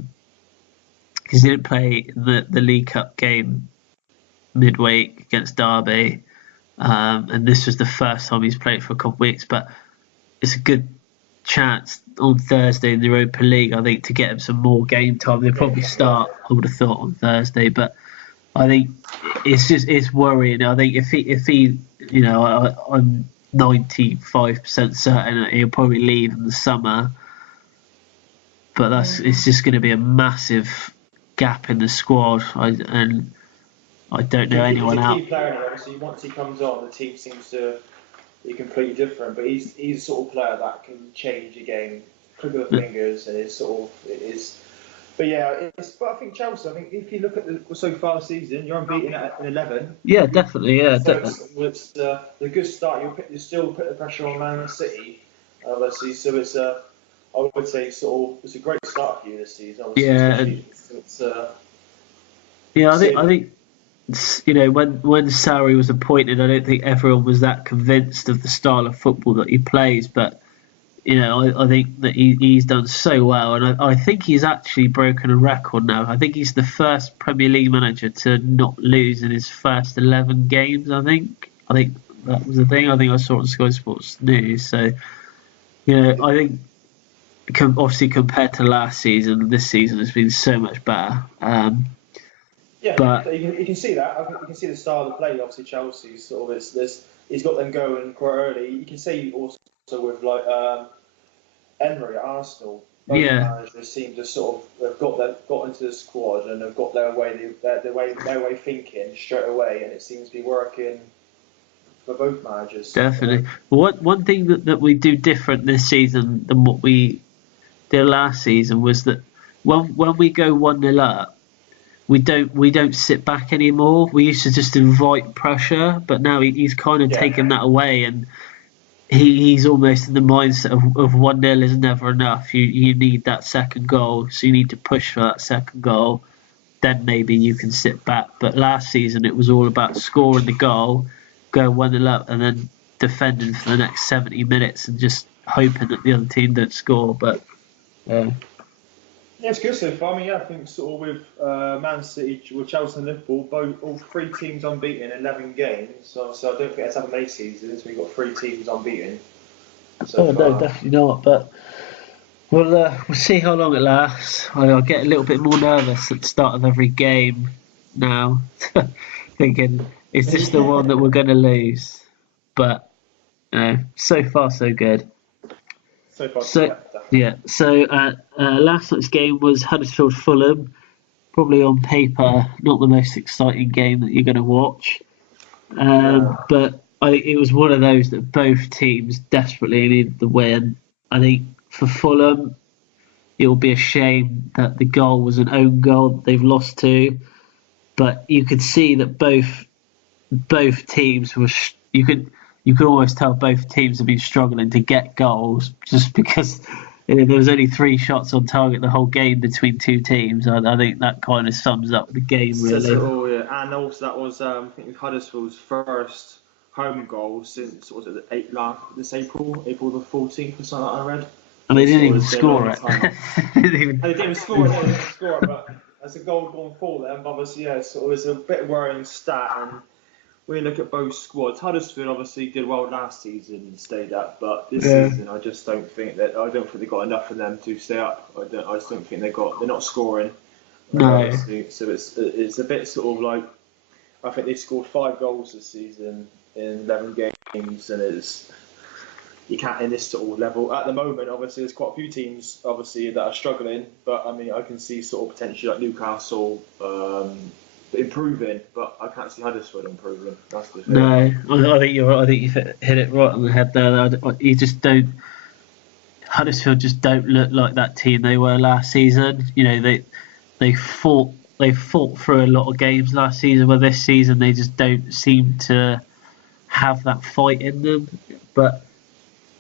he didn't play the League Cup game midweek against Derby, and this was the first time he's played for a couple of weeks. But it's a good chance on Thursday in the Europa League, I think, to get him some more game time. They'll probably start, I would have thought, on Thursday, but I think it's worrying. I think if he I'm 95% certain that he'll probably leave in the summer, but it's just going to be a massive gap in the squad, and I don't know anyone out. He's a key player, obviously. Once he comes on, the team seems to be completely different. But he's the sort of player that can change a game, click of the fingers, and it is. But yeah, but I think Chelsea. I think if you look at so far this season, you're unbeaten at 11. Yeah, definitely. Yeah, so it's a good start. You still put the pressure on Man City, obviously. So it's I would say it's a great start for you this season. Obviously, yeah. I think when Sarri was appointed, I don't think everyone was that convinced of the style of football that he plays, but I think that he's done so well, and I think he's actually broken a record now. I think he's the first Premier League manager to not lose in his first 11 games. I think that was the thing. I think I saw it on Sky Sports News. So, I think obviously compared to last season, this season has been so much better. But you can see that. I think you can see the style of play. Obviously, Chelsea's sort of he's got them going quite early. You can see also with like Emery at Arsenal. Both managers seem to sort of have got into the squad and have got their way thinking straight away, and it seems to be working for both managers. Definitely. One thing that we do different this season than what we did last season was that when we go 1-0 up, we don't sit back anymore. We used to just invite pressure, but now he's kind of taken that away, and he's almost in the mindset of 1-0 is never enough. You need that second goal, so you need to push for that second goal. Then maybe you can sit back. But last season it was all about scoring the goal, going 1-0 up, and then defending for the next 70 minutes and just hoping that the other team don't score. But yeah, it's good so far. I mean, I think sort of with Man City, with Chelsea and Liverpool, all three teams unbeaten in 11 games. So I don't think that's happened many seasons. We've got 3 teams unbeaten. No, definitely not. But we'll see how long it lasts. I'll get a little bit more nervous at the start of every game now, thinking, is this the one that we're going to lose? But so far so good. So last night's game was Huddersfield Fulham. Probably on paper, not the most exciting game that you're going to watch. But I think it was one of those that both teams desperately needed the win. I think for Fulham, it will be a shame that the goal was an own goal that they've lost to. But you could see that both teams were. You could almost tell both teams have been struggling to get goals just because there was only 3 shots on target the whole game between two teams. I think that kind of sums up the game, really. And also that was I think Huddersfield's first home goal since this April the 14th or something like I read. And they didn't even score it. They didn't score it, but as a goal gone for them, obviously, it's a bit worrying stat. And when you look at both squads, Huddersfield obviously did well last season and stayed up, but this season I just don't think they've got enough of them to stay up. I just don't think they're not scoring. No. So it's a bit sort of like, I think they scored 5 goals this season in 11 games, and you can't in this sort of level at the moment. Obviously, there's quite a few teams obviously that are struggling, but I mean I can see sort of potentially like Newcastle improving, but I can't see Huddersfield improving. That's the thing. No, I think you're right. I think you hit it right on the head there. You just don't. Huddersfield just don't look like that team they were last season. They fought through a lot of games last season, but this season they just don't seem to have that fight in them. But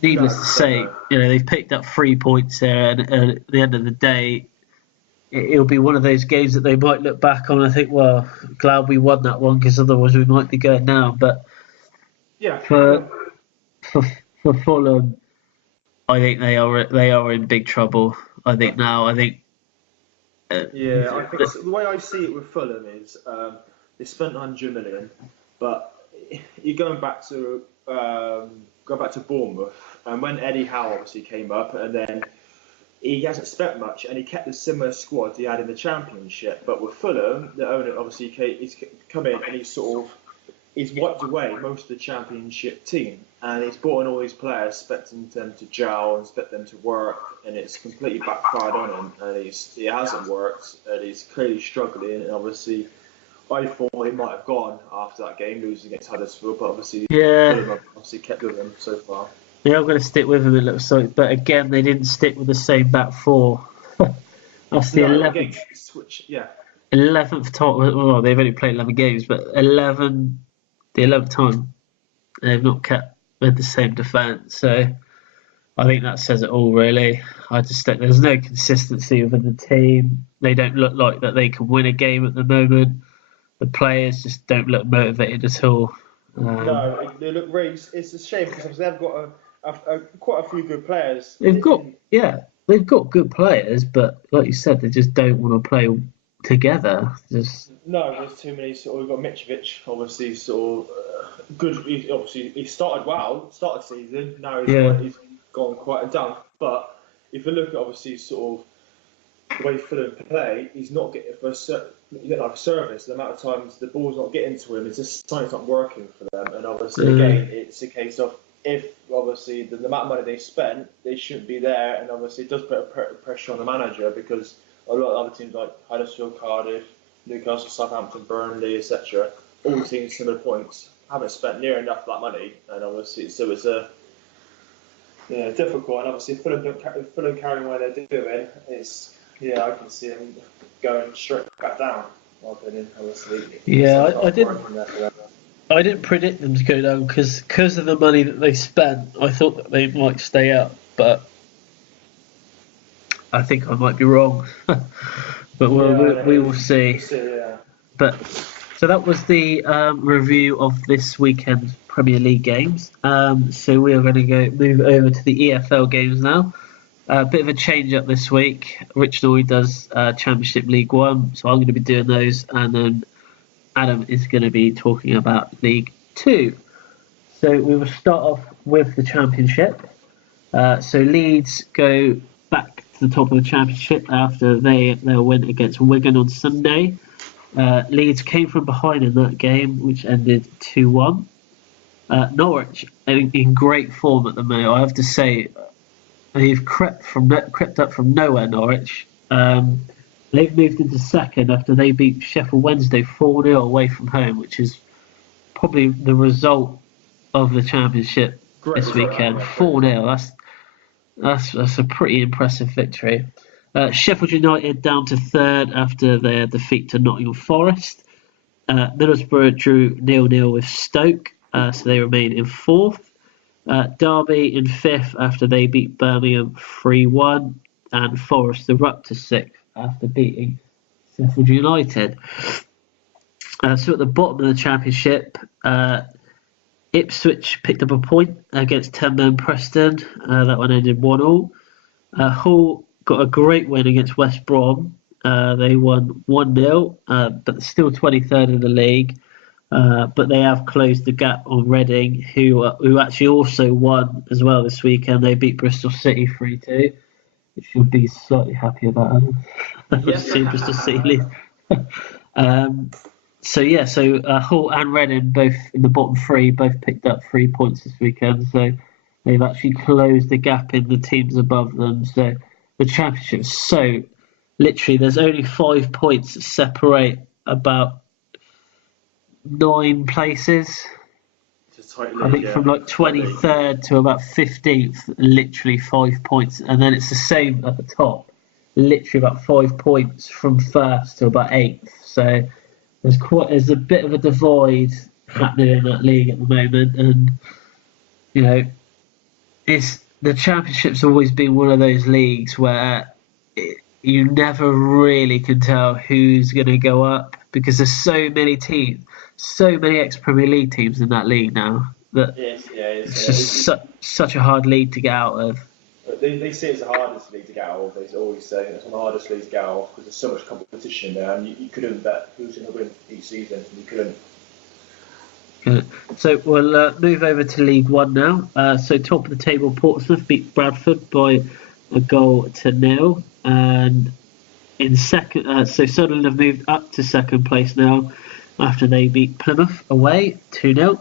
needless to say, they've picked up 3 points there, and at the end of the day, it'll be one of those games that they might look back on and think, well, glad we won that one, because otherwise we might be going down. But for Fulham, I think they are in big trouble. I think I think the way I see it with Fulham is they spent 100 million, but you're going back to Bournemouth, and when Eddie Howe obviously came up, and then he hasn't spent much, and he kept a similar squad he had in the Championship. But with Fulham, the owner obviously he's come in and he's wiped away most of the Championship team, and he's brought in all these players, expecting them to gel and expect them to work, and it's completely backfired on him, and it hasn't worked, and he's clearly struggling. And obviously, I thought he might have gone after that game, losing against Huddersfield, but obviously, Fulham have obviously kept with him so far. They are going to stick with him, it looks like, but again, they didn't stick with the same back 4. That's the 11th. 11th time. Well, they've only played 11 games, but the 11th time they've not kept with the same defence. So I think that says it all, really. I just think there's no consistency within the team. They don't look like that they can win a game at the moment. The players just don't look motivated at all. No, they look really. It's a shame because they've got quite a few good players. They've got good players, but like you said, they just don't want to play together. Just No, there's too many. We've got Mitrovic, obviously, good. He started well, started season. Now yeah, he's gone quite down. But if you look at obviously the way Fulham play, he's not getting you get like a service. The amount of times the ball's not getting to him, it's just something's not working for them. And obviously, again, it's a case of if obviously the amount of money they spent, they shouldn't be there. And obviously, it does put a pressure on the manager because a lot of other teams like Huddersfield, Cardiff, Newcastle, Southampton, Burnley, etc., all teams similar points haven't spent near enough of that money, and obviously, so it's a difficult. And obviously, Fulham carrying what they're doing, I can see them going straight back down. In my opinion, obviously. yeah. I didn't predict them to go down because of the money that they spent. I thought that they might stay up, but I think I might be wrong. But we will see. But so that was the review of this weekend's Premier League games. So we are going to move over to the EFL games now. A bit of a change up this week. Rich Noy does Championship League One, so I'm going to be doing those, and then Adam is going to be talking about League Two. So we will start off with the Championship. So Leeds go back to the top of the Championship after their win against Wigan on Sunday. Leeds came from behind in that game, which ended 2-1. Norwich in great form at the moment. I have to say, they've crept up from nowhere. Norwich. They've moved into second after they beat Sheffield Wednesday 4-0 away from home, which is probably the result of the Championship this weekend. 4-0. That's a pretty impressive victory. Sheffield United down to third after their defeat to Nottingham Forest. Middlesbrough drew 0-0 with Stoke, so they remain in fourth. Derby in fifth after they beat Birmingham 3-1, and Forest are up to sixth after beating Sheffield United. So at the bottom of the Championship, Ipswich picked up a point against 10-man Preston. That one ended 1-1. Hull got a great win against West Brom. They won 1-0, but they're still 23rd in the league. But they have closed the gap on Reading, who actually also won as well this weekend. They beat Bristol City 3-2, which you'll be slightly happy about. Seeing Bristol City. So Hull and Reading, both in the bottom three, both picked up 3 points this weekend. So they've actually closed the gap in the teams above them. So the Championship is so literally there's only 5 points that separate about 9 places. I think from like 23rd to about 15th, literally 5 points, and then it's the same at the top, literally about 5 points from first to about 8th. So there's a bit of a divide happening in that league at the moment, and the Championship's always been one of those leagues where you never really can tell who's going to go up because there's so many teams. So many ex-Premier League teams in that league now that it's just such a hard league to get out of. They say it's the hardest league to get out of. They always say it's one of the hardest leagues to get out of because there's so much competition there, and you couldn't bet who's going to win each season. You couldn't. Good. So we'll move over to League One now. So top of the table, Portsmouth beat Bradford by a 1-0, and in second, so Sunderland have moved up to second place now after they beat Plymouth away 2-0,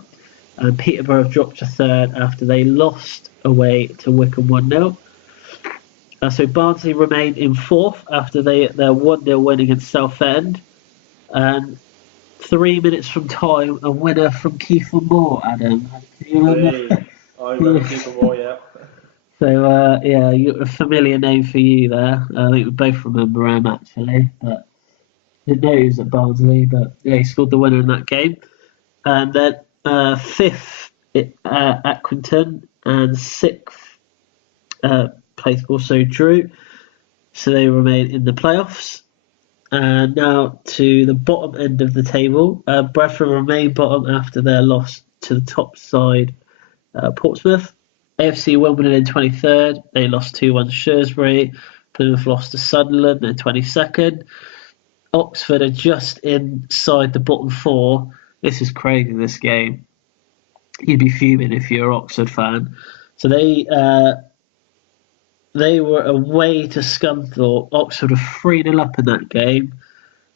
and Peterborough have dropped to third after they lost away to Wycombe 1-0. So Barnsley remained in fourth after their 1-0 win against Southend, and 3 minutes from time, a winner from Kiefer Moore. Adam, can you remember? I remember Kiefer Moore, yeah. So a familiar name for you there. I think we both remember him actually, but. Didn't know he was at Barnsley, but he scored the winner in that game. And then fifth, Accrington, and sixth place also drew. So they remain in the playoffs. And now to the bottom end of the table. Bradford remain bottom after their loss to the top side, Portsmouth. AFC Wimbledon in 23rd. They lost 2-1 to Shrewsbury. Plymouth lost to Sunderland in 22nd. Oxford are just inside the bottom four. This is crazy, this game. You'd be fuming if you're an Oxford fan. So they were away to Scunthorpe. Oxford were 3-0 up in that game,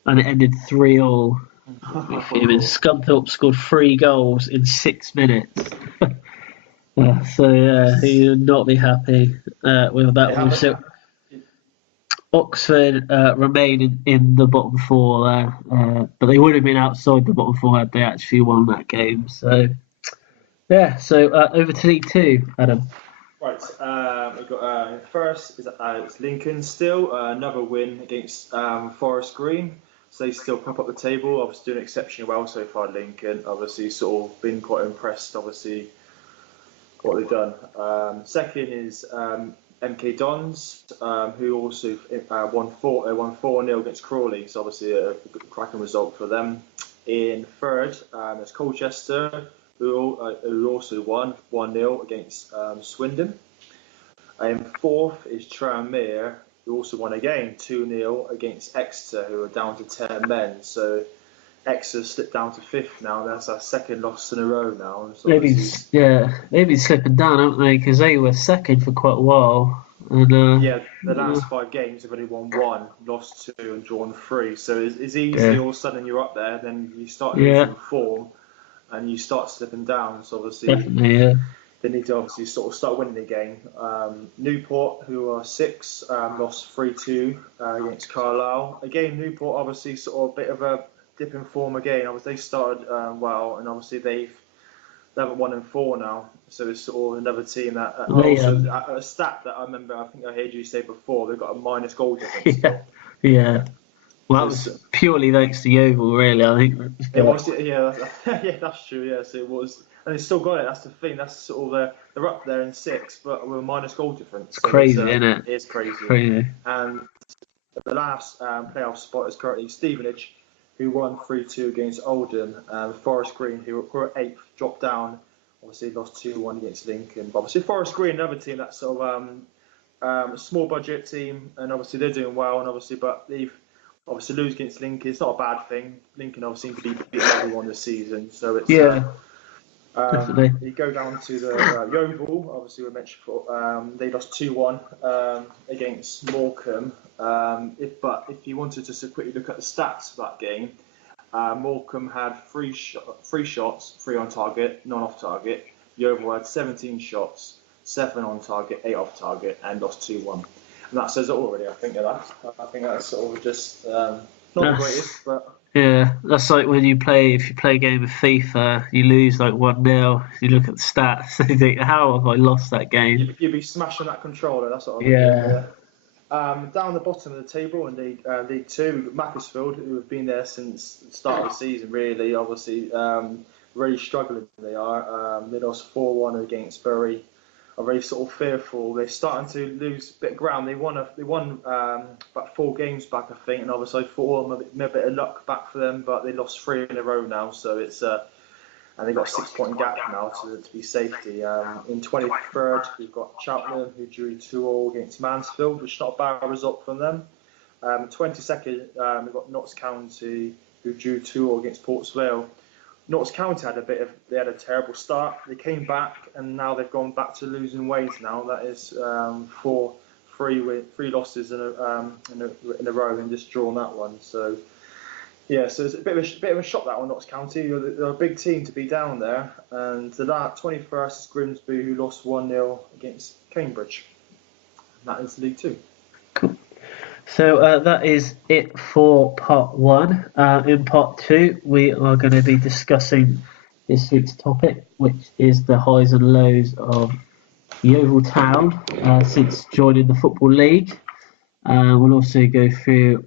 and it ended 3-all. Scunthorpe scored 3 goals in 6 minutes. You'll not be happy with that one. So Oxford remain in the bottom four there, but they would have been outside the bottom four had they actually won that game. So, over to League Two, Adam. Right, we've got first is it's Lincoln still, another win against Forest Green. So they still pop up the table, obviously doing exceptionally well so far, Lincoln. Obviously sort of been quite impressed, obviously, what they've done. Second is MK Dons, who also won 4-0 against Crawley, so obviously a cracking result for them. In third, there's Colchester, who also won 1-0 against Swindon. And fourth is Tranmere, who also won again 2-0 against Exeter, who are down to 10 men. So Exeter slipped down to 5th now. That's our second loss in a row now. So they've been slipping down, haven't they? Because they were second for quite a while. And, the last 5 games they've only won 1, lost 2, and drawn 3. So it's easy. All of a sudden you're up there, then you start losing form, and you start slipping down. So obviously, they need to obviously sort of start winning again. Newport, who are 6, lost 3-2 against Carlisle. Again, Newport obviously sort of a bit of a dip in form again. Obviously, they started well, and obviously they haven't won in 4 now. So it's sort of another team that a stat that I remember. I think I heard you say before. They've got a minus goal difference. Yeah. Well, that was purely thanks to Yeovil, really. I think. That's true. Yeah, so it was, and they still got it. That's the thing. That's sort of they're up there in 6th, but with a minus goal difference. It's crazy, isn't it? It is crazy. And the last playoff spot is currently Stevenage, who won 3-2 against Oldham. Forest Green, who were 8th, dropped down. Obviously, lost 2-1 against Lincoln. But obviously, Forest Green, another team that's sort of a small budget team, and obviously they're doing well. And obviously, but they've obviously lose against Lincoln. It's not a bad thing. Lincoln obviously seem to be beating everyone this season, so it's definitely. You go down to the Yeovil. Obviously, we mentioned before, they lost 2-1 against Morecambe. If you wanted to quickly look at the stats of that game, Morecambe had 3 shots, 3 on target, none off target. Yeovil had 17 shots, 7 on target, 8 off target, and lost 2-1. And that says it already, I think, of that. I think that's sort of just not the greatest, but... Yeah, that's like when if you play a game of FIFA, you lose like 1-0, you look at the stats and you think, how have I lost that game? You'd be smashing that controller, that's what I mean. Yeah. Down the bottom of the table in League 2, we've got Macclesfield, who have been there since the start of the season, really. Obviously, really struggling they are. They lost 4-1 against Bury. Are very sort of fearful. They're starting to lose a bit of ground. They won about 4 games back, I think, and obviously I thought a bit of luck back for them, but they lost 3 in a row now, so it's and they've got a 6-point gap now to be safety. In 23rd, we've got Cheltenham, who drew 2-2 against Mansfield, which is not a bad result from them. 22nd, we've got Notts County, who drew 2-2 against Portsvale. Notts County had a terrible start. They came back, and now they've gone back to losing ways. Now that is 3 losses in a row, and just drawn that one. So it's a bit of a shock that one. Notts County, they're a big team to be down there. And the 21st is Grimsby, who lost 1-0 against Cambridge. And that is League 2. Cool. So that is it for part 1. In part 2, we are going to be discussing this week's topic, which is the highs and lows of Yeovil Town since joining the Football League. We'll also go through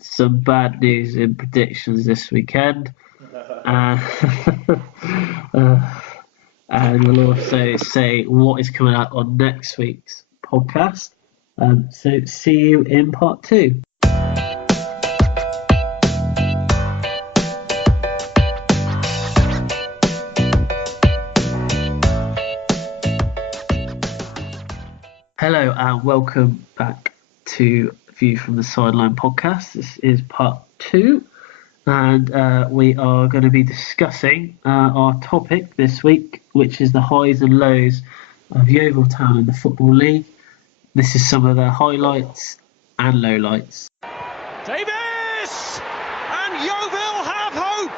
some bad news in predictions this weekend. And we'll also say what is coming out on next week's podcast. So see you in part 2. Hello and welcome back to View from the Sideline podcast. This is part 2, and we are going to be discussing our topic this week, which is the highs and lows of Yeovil Town in the Football League. This is some of their highlights and lowlights. Davis! And Yeovil have hope!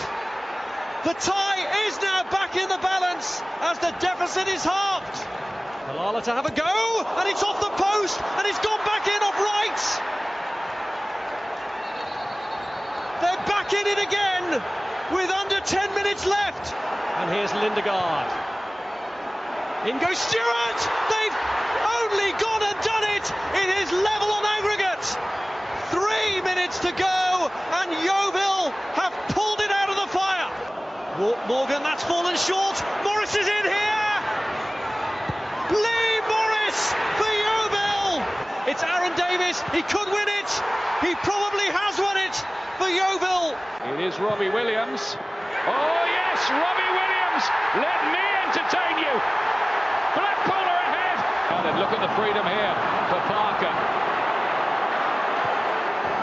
The tie is now back in the balance as the deficit is halved. Malala to have a go, and it's off the post, and it's gone back in off right. They're back in it again with under 10 minutes left. And here's Lindegaard. In goes Stewart. They've only gone and done it. It is level on aggregate. 3 minutes to go, and Yeovil have pulled it out of the fire. Morgan, that's fallen short. Morris is in here. Lee Morris for Yeovil. It's Aaron Davis. He could win it. He probably has won it for Yeovil. It is Robbie Williams. Oh yes, Robbie Williams. Let me entertain you. Blackpool are ahead. And look at the freedom here for Parker.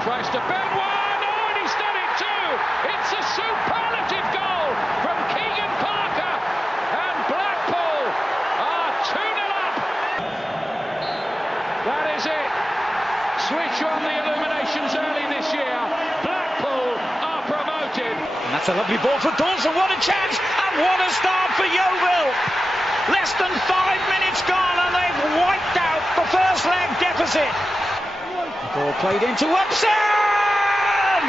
Tries to bend one. Oh, and he's done it too. It's a superlative goal from Keegan Parker. And Blackpool are 2-0 up. That is it. Switch on the illuminations early this year. Blackpool are promoted. And that's a lovely ball for Dawson. What a chance. And what a start for Yeovil. Less than 5 minutes gone and they've wiped out the first leg deficit. The ball played into Upson!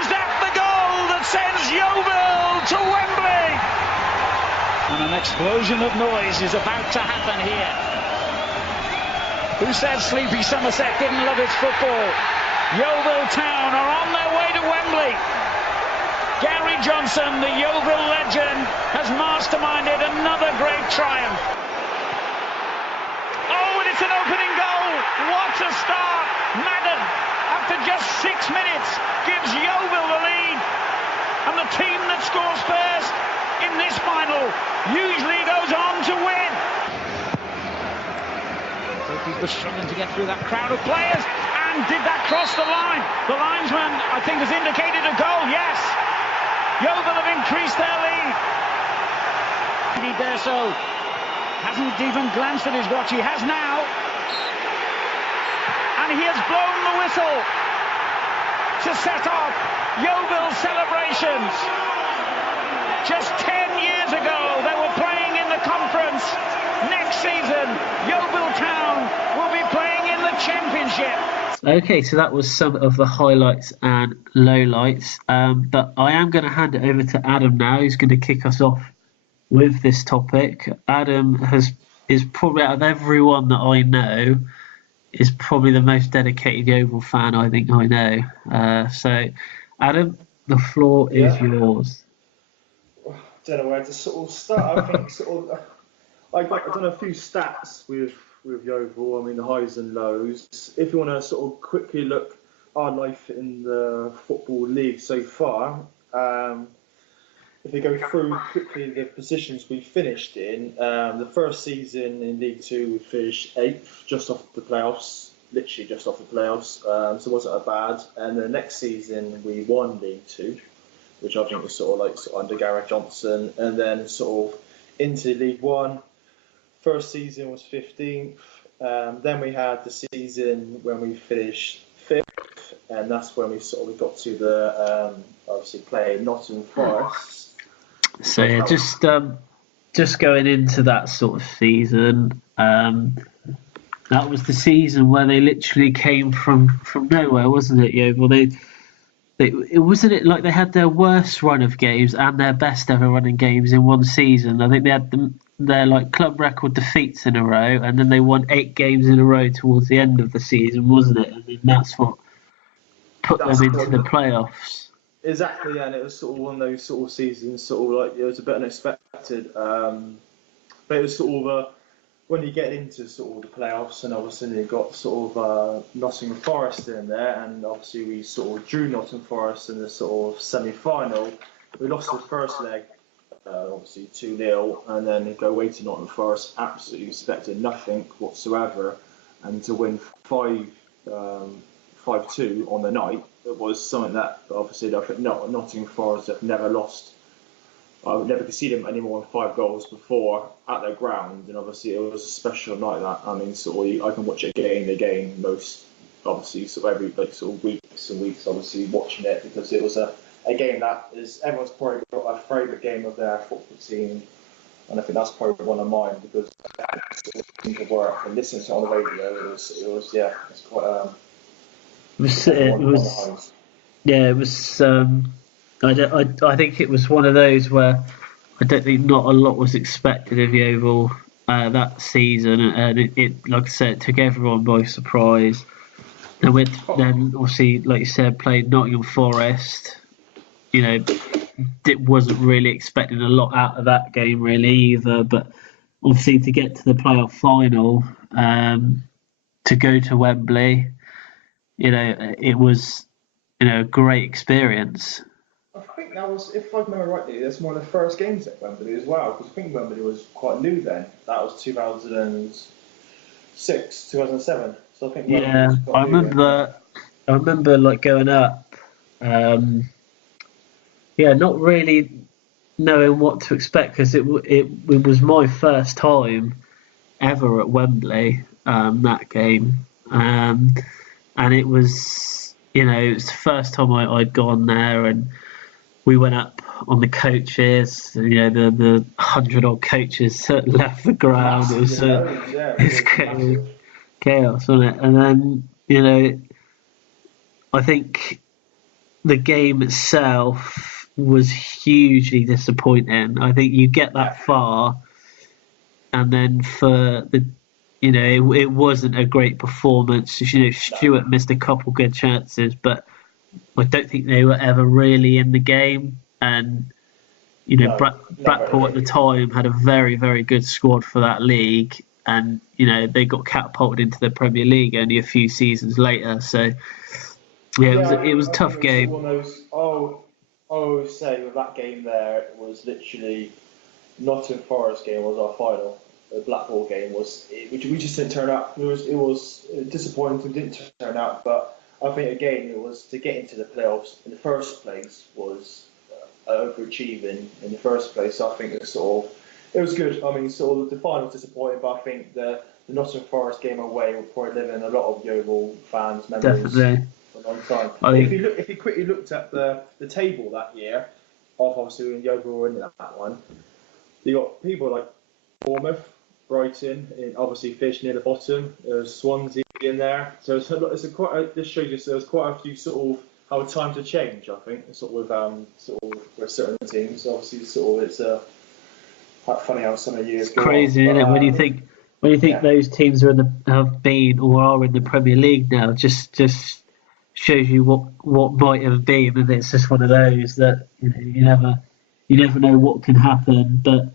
Is that the goal that sends Yeovil to Wembley? And an explosion of noise is about to happen here. Who said sleepy Somerset didn't love its football? Yeovil Town are on their way to Wembley. Gary Johnson, the Yeovil legend, has masterminded another great triumph. Oh, and it's an opening goal. What a start. Madden, after just 6 minutes, gives Yeovil the lead. And the team that scores first in this final usually goes on to win. He was struggling to get through that crowd of players. And did that cross the line? The linesman, I think, has indicated a goal. Yes. Yeovil have increased their lead. He dare so. Hasn't even glanced at his watch. He has now. And he has blown the whistle to set off Yeovil's celebrations. Just 10 years ago, they were playing in the conference. Next season, Yeovil Town will be playing in the championship. Okay, so that was some of the highlights and lowlights. But I am going to hand it over to Adam now, who's going to kick us off with this topic. Adam is probably, out of everyone that I know, is probably the most dedicated Yeovil fan I think I know. So, Adam, the floor is yours. I don't know where to sort of start. I think I've done a few stats with Yeovil. I mean, the highs and lows. If you want to sort of quickly look our life in the Football League so far, if we go through quickly the positions we finished in, the first season in League 2 we finished 8th, just off the playoffs, literally just off the playoffs, so it wasn't a bad. And the next season we won League 2, which I think was sort of under Gareth Johnson, and then sort of into League 1. First season was 15th. Then we had the season when we finished 5th, and that's when we got to the obviously playing Nottingham Forest. So yeah, just going into that sort of season, that was the season where they literally came from nowhere, wasn't it? Yeah, well, wasn't it like they had their worst run of games and their best ever running games in one season. I think they had their like club record defeats in a row, and then they won 8 games in a row towards the end of the season, wasn't it? And then that's what put them into the playoffs. Exactly, and it was sort of one of those sort of seasons, sort of like it was a bit unexpected, but it was sort of when you get into sort of the playoffs, and obviously you got sort of Nottingham Forest in there, and obviously we sort of drew Nottingham Forest in the sort of semi-final. We lost the first leg obviously 2-0, and then go away to Nottingham Forest, absolutely expecting nothing whatsoever, and to win 5-2 on the night, it was something that obviously I think Nottingham Forest have never lost. I've never conceded any more than 5 goals before at their ground, and obviously it was a special night. That I mean, I can watch it again most, obviously, every weeks and weeks, obviously watching it, because it was a game that is everyone's probably got a favourite game of their football team, and I think that's probably one of mine, because to work and listening to it on the radio, it was it's quite. It was. I think it was one of those where I don't think not a lot was expected of Yeovil that season, and it like I said, it took everyone by surprise. And then obviously, like you said, played Nottingham Forest. You know, it wasn't really expecting a lot out of that game really either. But obviously, to get to the playoff final, to go to Wembley, you know, it was a great experience. I think that was, if I remember rightly, that's one of the first games at Wembley as well, because I think Wembley was quite new then. That was 2006, 2007. So I think Wembley was quite I remember like going up. Not really knowing what to expect, because it was my first time ever at Wembley, that game, and it was it was the first time I'd gone there, and we went up on the coaches. The 100-odd coaches that left the ground. It was chaos, wasn't it? And then I think the game itself was hugely disappointing. I think you get that far, and then for the it wasn't a great performance. Stewart missed a couple good chances, but I don't think they were ever really in the game. And Blackpool at the time had a very, very good squad for that league, and they got catapulted into the Premier League only a few seasons later. So it was a tough game. I always say with that game there, it was literally Nottingham Forest game was our final. The Blackpool game was, which we just didn't turn up. It was disappointing, we didn't turn up, but I think again it was to get into the playoffs in the first place was overachieving in the first place. So I think it was good. I mean, the final was disappointing, but I think the Nottingham Forest game away will probably live in a lot of Yeovil fans' memories. Definitely. For a long time. If you quickly looked at the table that year, obviously when Yeovil were in that one, you got people like Bournemouth, Brighton, obviously finished near the bottom. There's Swansea in there, so this shows you there's quite a few how time to change. I think with certain teams. Obviously, it's quite funny how some of the years go. Crazy, isn't it? When you think those teams have been or are in the Premier League now, just shows you what might have been, and it's just one of those that you never know what can happen, but.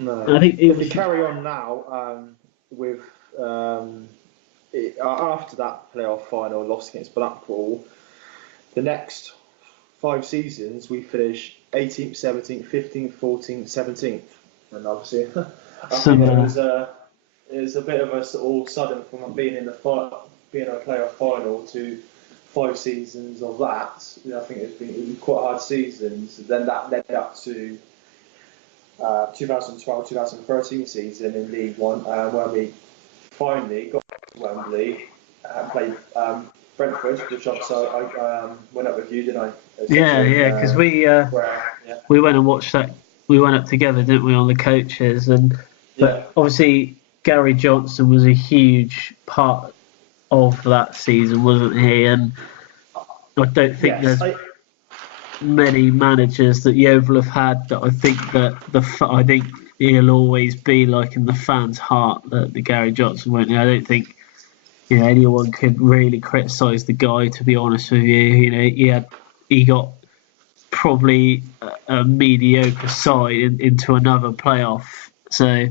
No. I think if we carry on now with after that playoff final loss against Blackpool, the next 5 seasons we finish 18th, 17th, 15th, 14th, 17th, and obviously I think it was a bit of a sudden from being in a playoff final to 5 seasons of that. I think it was quite hard seasons. Then that led up to 2012-2013 season in League One, where we finally got to Wembley and played Brentford, which obviously I went up with you, didn't I? Because we went and watched that. We went up together, didn't we, on the coaches? But obviously Gary Johnson was a huge part of that season, wasn't he? And I don't think there's many managers that Yeovil have had that I think I think he'll always be like in the fans' heart that the Gary Johnson went. I don't think anyone could really criticise the guy, to be honest with you. He got probably a mediocre side into another playoff. So,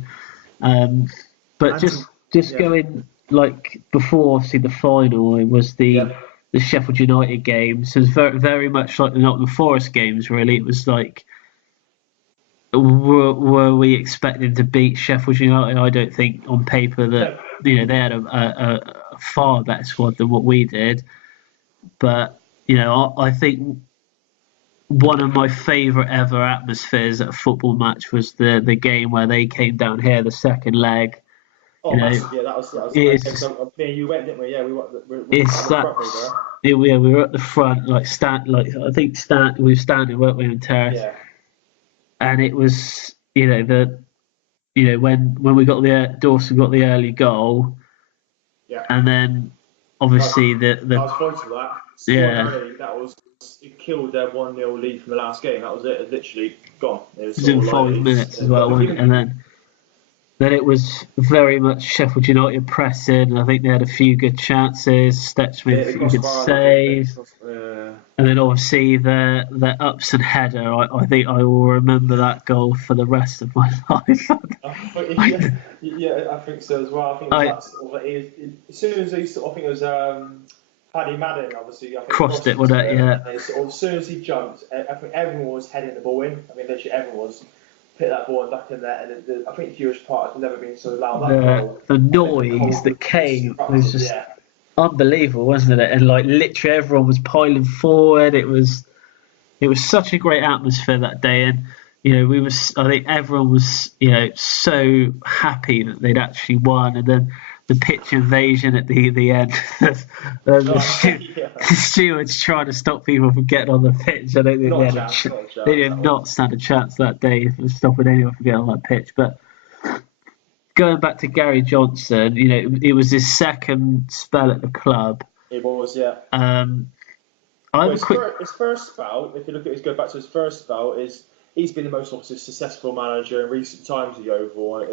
but just going like before, obviously the final, it was the Sheffield United game. So it was very, very much like the Nottingham Forest games. Really, it was like were we expecting to beat Sheffield United? I don't think on paper that they had a far better squad than what we did. But I think one of my favourite ever atmospheres at a football match was the game where they came down here, the second leg. Oh, massive! Yeah, that was. Me and you went, didn't we? Yeah, we were at the front row there. We were at the front, I think we were standing, weren't we, on terrace? Yeah. And it was, when we got Dawson got the early goal. Yeah. And then obviously I was pointing to that. Early, that was, it killed their 1-0 lead from the last game. That was it. It literally gone. It was in 5 minutes as well, wasn't it? And then it was very much Sheffield United pressing. I think they had a few good chances. Steps made a few good saves. And then obviously the Upson header. I think I will remember that goal for the rest of my life. I think so as well. I think as soon as he I think it was Paddy Madden, obviously. I think crossed it, wasn't it? Yeah. As soon as he jumped, I think everyone was heading the ball in. I mean, literally everyone was. Put that ball back in there, and I think Jewish part has never been so loud. The noise that came was just unbelievable, wasn't it? And literally everyone was piling forward. It was such a great atmosphere that day, and I think everyone was so happy that they'd actually won, and then the pitch invasion at the end. The stewards trying to stop people from getting on the pitch. I don't think they did not stand a chance that day for stopping anyone from getting on that pitch. But going back to Gary Johnson, it was his second spell at the club. It was, yeah. His first spell, if you look at go back to his first spell, he's been the most obviously successful manager in recent times at Yeovil.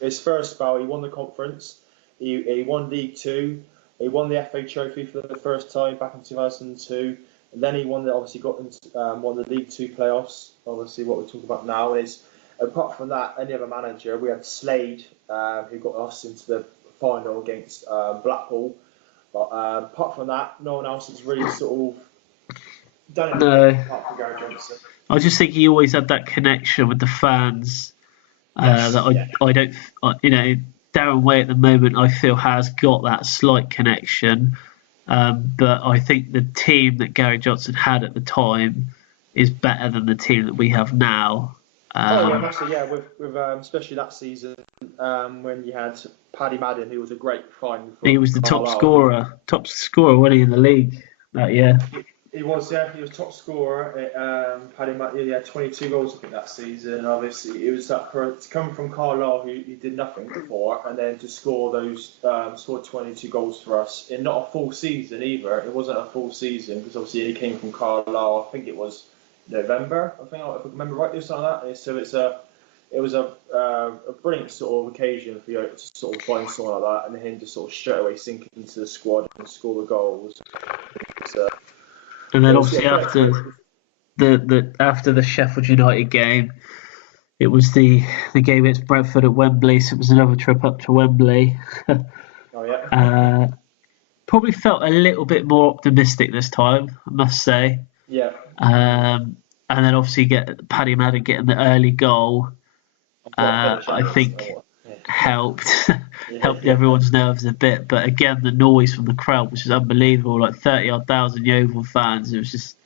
His first spell, he won the conference. He won League Two. He won the FA Trophy for the first time back in 2002, and then he won the League Two playoffs. Obviously, what we're talking about now is, apart from that, any other manager, we had Slade, who got us into the final against Blackpool. But apart from that, no one else has really sort of done anything apart from Gary Johnson. I just think he always had that connection with the fans I don't. Darren Way at the moment, I feel, has got that slight connection. But I think the team that Gary Johnson had at the time is better than the team that we have now. With especially that season when you had Paddy Madden, who was a great find. He was the top scorer, wasn't he, in the league that year? He was, yeah. He was top scorer. Paddy Madden, he had 22 goals, I think, that season. And obviously, it was that to come from Carlisle, who did nothing before, and then to score scored 22 goals for us in not a full season either. It wasn't a full season because obviously he came from Carlisle. I think it was November. I think, if I remember rightly, or something like that. So it was a brilliant sort of occasion for you to sort of find someone like that, and him to sort of straight away sink into the squad and score the goals. And then obviously after the Sheffield United game, it was the game against Brentford at Wembley, so it was another trip up to Wembley. Oh yeah. Probably felt a little bit more optimistic this time, I must say. Yeah. And then obviously get Paddy Madden getting the early goal. I think helped everyone's nerves a bit, but again the noise from the crowd was just unbelievable. 30,000 Yeovil fans. It was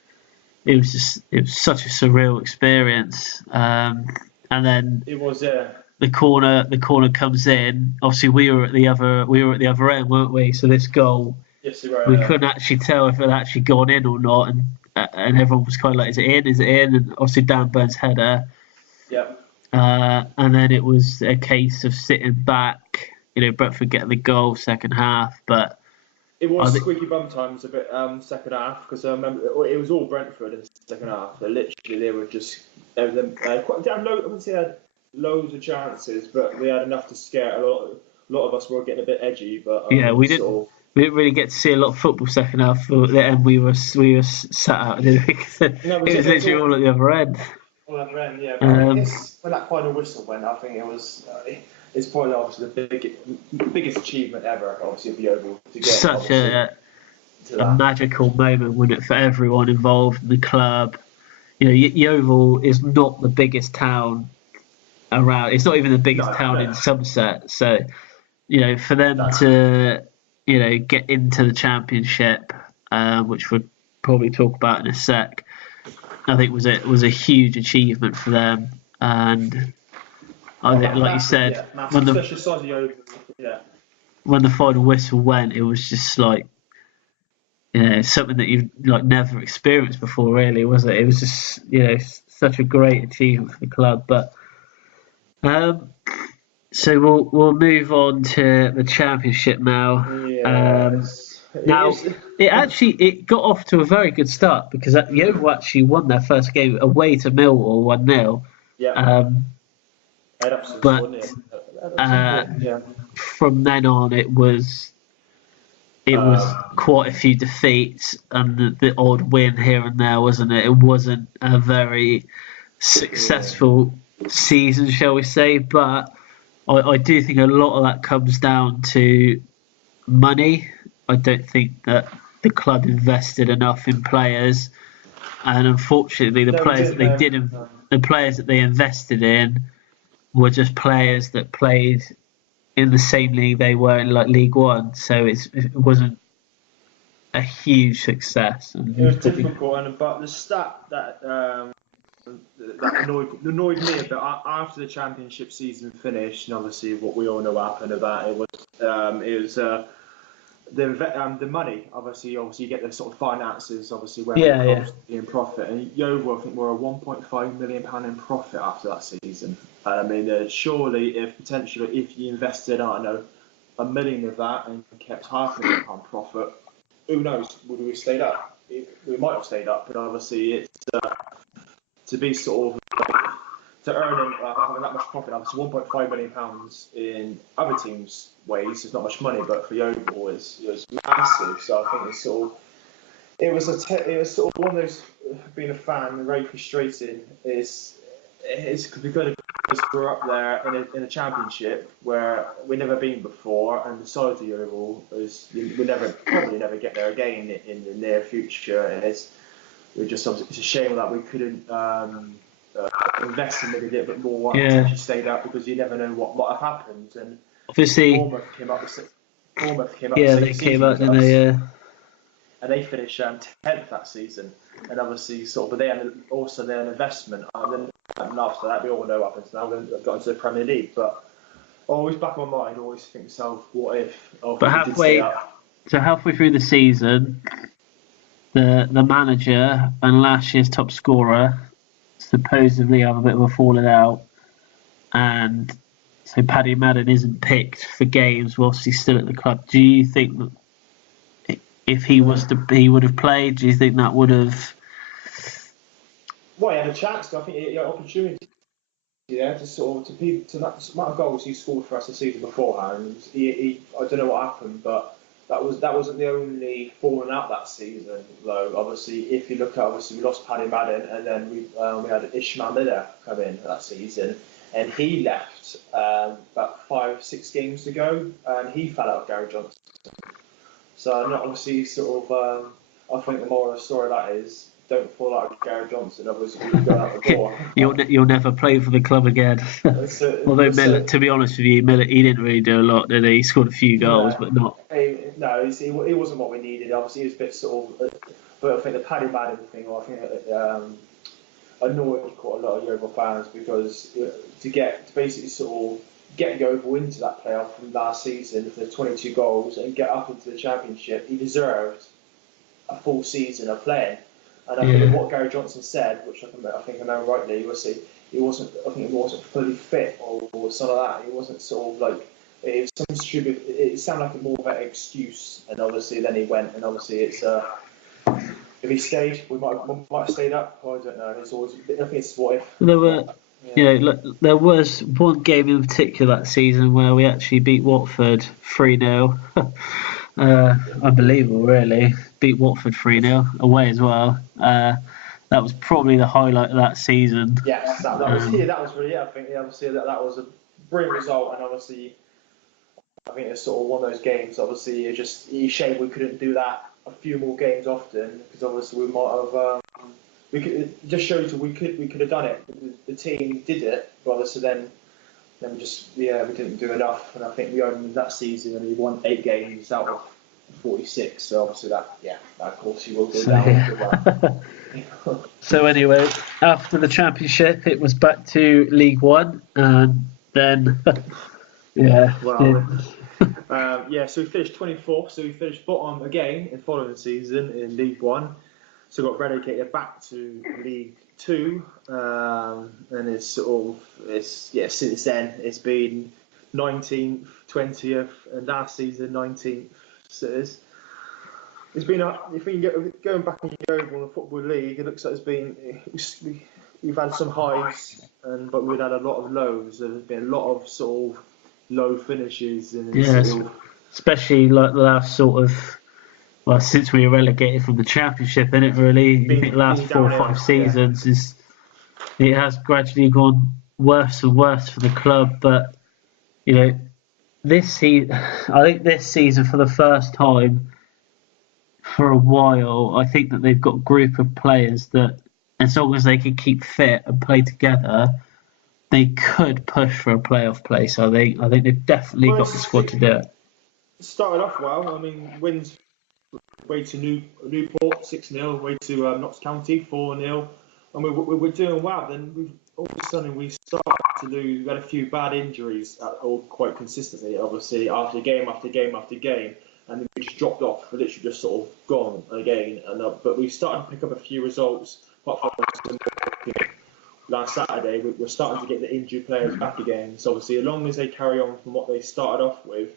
such a surreal experience. And then it was the corner comes in. Obviously we were at the other end, weren't we? So this goal, yes, you were, we couldn't actually tell if it had actually gone in or not, and everyone was kind of like, is it in? And obviously Dan Burns' header. Yeah. And then it was a case of sitting back, Brentford getting the goal second half, but it was squeaky bum times a bit second half, because I remember it was all Brentford in the second half. They were just I wouldn't say they had loads of chances, but they had enough to scare a lot of us. Were getting a bit edgy, but we didn't really get to see a lot of football second half, and we were sat out, didn't we? It was literally all at the other end. Well, at the end, yeah. When that final whistle went, I think it was. It's probably obviously the biggest achievement ever, obviously, of Yeovil to get. Such a magical moment, wasn't it, for everyone involved in the club? Yeovil is not the biggest town around. It's not even the biggest town in Somerset. So, for them to, get into the Championship, which we'll probably talk about in a sec, I think was a huge achievement for them. And I think, like you said, when the final whistle went, it was just like, something that you've never experienced before, really, was it? It was just, such a great achievement for the club. But so we'll move on to the Championship now. It got off to a very good start because Yeovil actually won their first game away to Millwall 1-0. Yeah. From then on, it was quite a few defeats and the odd win here and there, wasn't it? It wasn't a very successful season, shall we say, but I do think a lot of that comes down to money. I don't think that the club invested enough in players, and unfortunately the players that they invested in were just players that played in the same league they were in, like League One, so it wasn't a huge success. It was difficult, but the stat that annoyed me a bit after the Championship season finished, and obviously what we all know happened about it was the money. Obviously you get the sort of finances, obviously where it costs in profit. And Yeovil, I think, were a £1.5 million in profit after that season. And I mean, surely if you invested, I don't know, £1 million of that and kept £500,000 profit, who knows? Would we have stayed up? We might have stayed up, but obviously it's to be sort of to earn having that much profit. Obviously, £1.5 million in other teams' ways is not much money, but for Yeovil it was massive. So I think it's sort of it was sort of one of those, being a fan, very frustrating. It's because we're up there in a Championship where we've never been before, and the side of Yeovil is probably never get there again in the near future. And it's a shame that we couldn't invest in maybe a little bit more and actually stayed up, because you never know what might have happened. And obviously Bournemouth came up. They came up, didn't they? And they finished 10th that season. And obviously, but they had also their investment. And then after that, we all know what happens now. They've got into the Premier League. But always back in my mind, always think to myself, what if? But halfway through the season, the manager and last year's top scorer supposedly have a bit of a falling out, and so Paddy Madden isn't picked for games whilst he's still at the club. Do you think that if he would have played? Do you think that would have? Well, he had a chance. I think he had an opportunity. To that amount of goals he scored for us the season beforehand. I don't know what happened, but that wasn't the only falling out that season, though. Obviously, if you look at, we lost Paddy Madden, and then we had Ishmael Miller come in that season, and he left about 5-6 games to go, and he fell out with Gary Johnson. So obviously, I think the moral of the story of that is, don't fall out with Gary Johnson, otherwise you'll go out the door. You'll never play for the club again. Although Miller, to be honest with you, Miller, he didn't really do a lot, did he? He scored a few goals, but not. He wasn't what we needed. Obviously, he was a bit but I think the Paddy Madden thing, annoyed quite a lot of Yeovil fans, because to basically get Yeovil into that playoff from last season for the 22 goals and get up into the Championship, he deserved a full season of playing. And I think what Gary Johnson said, which I think I know rightly, he wasn't fully fit or something like that. He wasn't it was some stupid. It sounded like more of an excuse, and obviously then he went, and obviously it's if he stayed, we might have stayed up. I don't know. It's always, I think it's what if. There were. There was one game in particular that season where we actually beat Watford 3-0. Unbelievable, really. Beat Watford 3-0 away as well. That was probably the highlight of that season. Yes, that was really it. I think obviously that was a brilliant result, and obviously I think it's sort of one of those games. Obviously, it's shame we couldn't do that a few more games often, because obviously we might have it just shows that we could have done it. The team did it, rather. So then we just we didn't do enough, and I think we only that season only won 8 games out of 46. So obviously that of course you will go down. So anyway, after the championship, it was back to League One, and then so we finished 24th. So we finished bottom again in the following season in League One. So got relegated back to League Two, and since then it's been 19th, 20th, and last season 19th. So it's been if we can going back in the overall Football League, it looks like we've had some highs, but we've had a lot of lows. There's been a lot of sort of low finishes, and especially like the last sort of. Well, since we were relegated from the championship, isn't it really? I think the last 4 or 5 seasons it has gradually gone worse and worse for the club. But I think this season for the first time for a while, I think that they've got a group of players that, as long as they can keep fit and play together, they could push for a playoff place. I think they've definitely got the squad to do it. Started off well. I mean, wins. Way to Newport 6-0, way to Notts County 4-0, and we're doing well. Then all of a sudden we started to lose. We had a few bad injuries, all quite consistently, obviously after game after game after game, and then we just dropped off. We're literally just sort of gone again. But we started to pick up a few results. Apart from last Saturday, we're starting to get the injured players back again. So obviously, as long as they carry on from what they started off with.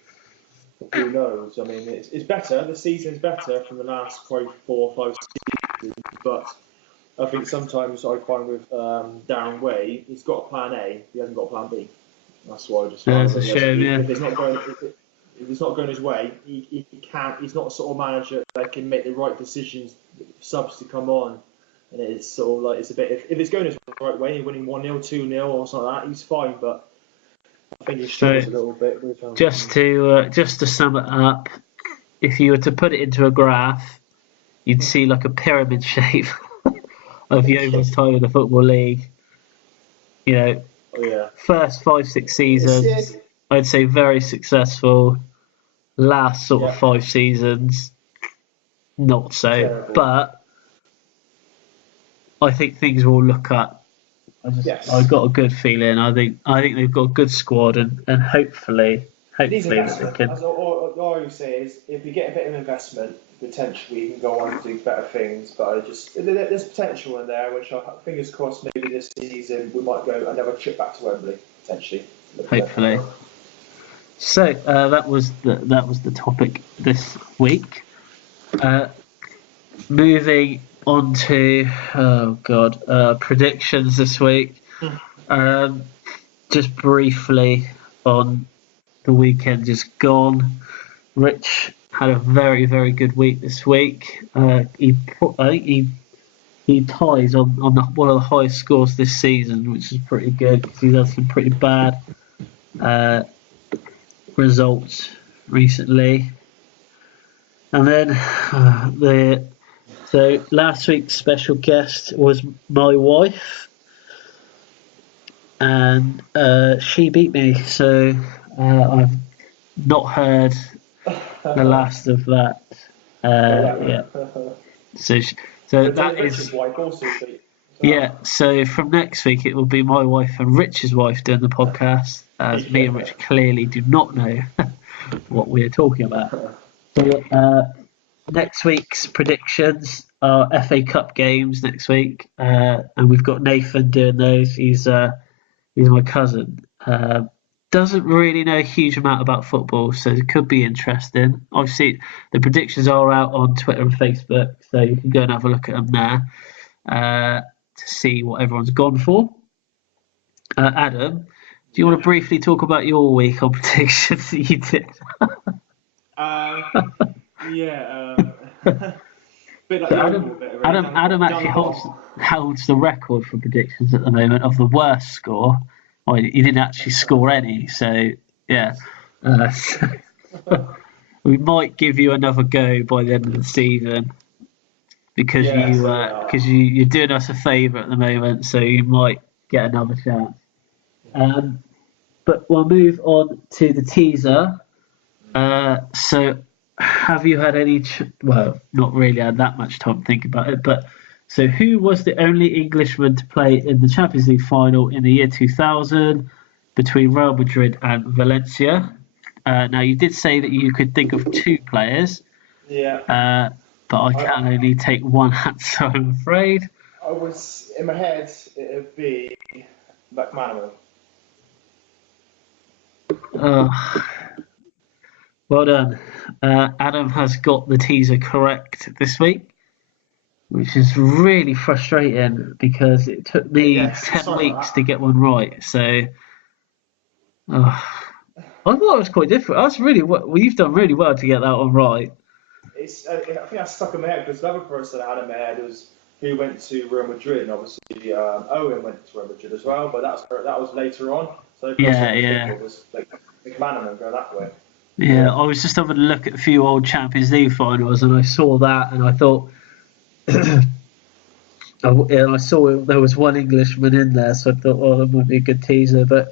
Who knows? I mean, it's better. The season's better from the last probably 4 or 5 seasons. But I think sometimes I find with Darren Way, he's got a plan A. He hasn't got a plan B. That's why I just. That's a shame. If it's not going his way, he can't. He's not a sort of manager that can make the right decisions. Subs to come on, and it's sort of like it's a bit. If it's going his right way, winning 1-0, 2-0, or something like that, he's fine. But I think he struggles a little bit with. Just to sum it up, if you were to put it into a graph, you'd see like a pyramid shape of Yeovil's time in the Football League. First 5-6 seasons, I'd say very successful. Last sort of 5 seasons, not so. Terrible. But I think things will look up. I've got a good feeling. I think they've got a good squad, and hopefully they can. All I always say is, if you get a bit of investment, potentially you can go on to do better things. But there's potential in there, which fingers crossed. Maybe this season we might go another trip back to Wembley potentially. Hopefully. So that was the topic this week. Moving on to predictions this week. Just briefly on the weekend just gone. Rich had a very, very good week this week. I think he ties on one of the highest scores this season, which is pretty good because he's had some pretty bad results recently. And then so last week's special guest was my wife, and she beat me. So I've not heard the last of that. So that is. Wife also beat. Yeah. So from next week it will be my wife and Rich's wife doing the podcast, as me and Rich clearly do not know what we're talking about. So next week's predictions are FA Cup games next week, and we've got Nathan doing those. He's my cousin. Doesn't really know a huge amount about football, so it could be interesting. Obviously, the predictions are out on Twitter and Facebook, so you can go and have a look at them there to see what everyone's gone for. Adam, do you want to briefly talk about your week on predictions that you did? Bit like Adam actually holds the record for predictions at the moment of the worst score. Well, he didn't actually score any, so yeah. We might give you another go by the end of the season. because you're doing us a favour at the moment, so you might get another chance. But we'll move on to the teaser. So, have you had any? Well, not really had that much time to think about it. But so, who was the only Englishman to play in the Champions League final in the year 2000 between Real Madrid and Valencia? Now, you did say that you could think of two players. Yeah. But I can only take one answer, I'm afraid. I was in my head. It would be McManaman. Well done. Adam has got the teaser correct this week, which is really frustrating because it took me 10 weeks to get one right. So I thought it was quite different. You've done really well to get that one right. I think I stuck in my head because the other person I had in my head was who went to Real Madrid, and obviously Owen went to Real Madrid as well, but that was later on. So it was like McManaman go that way. Yeah, I was just having a look at a few old Champions League finals, and I saw that, and I thought, I saw there was one Englishman in there, so I thought, oh, that might be a good teaser. But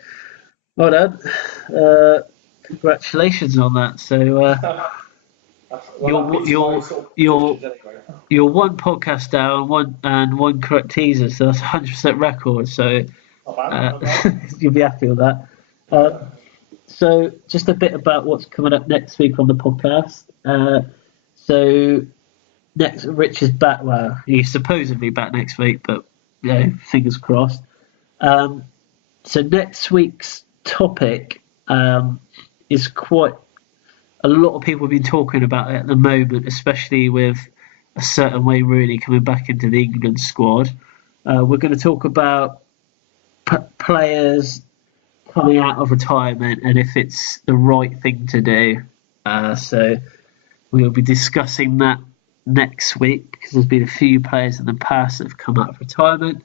well done, congratulations on that. So you're one podcast down, one correct teaser, so that's 100% record. So you'll be happy with that. So just a bit about what's coming up next week on the podcast. So next, Rich is back. Well, he's supposedly back next week, but fingers crossed. So next week's topic is quite a lot of people have been talking about it at the moment, especially with a certain way Rooney coming back into the England squad. We're going to talk about players coming out of retirement and if it's the right thing to do. So we'll be discussing that next week because there's been a few players in the past that have come out of retirement.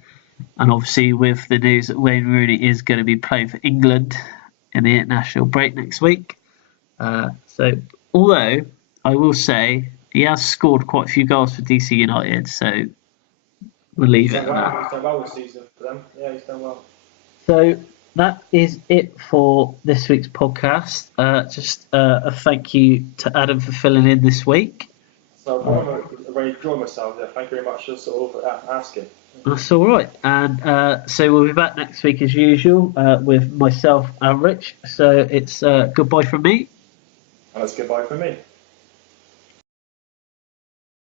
And obviously with the news that Wayne Rooney is going to be playing for England in the international break next week. So although I will say he has scored quite a few goals for DC United, so we'll leave it at that. He's done well this season for them. Yeah, he's done well. So that is it for this week's podcast. Just a thank you to Adam for filling in this week. So I'm really enjoying myself there. Thank you very much for sort of asking. That's all right. And so we'll be back next week as usual with myself and Rich. So it's goodbye from me. And it's goodbye from me.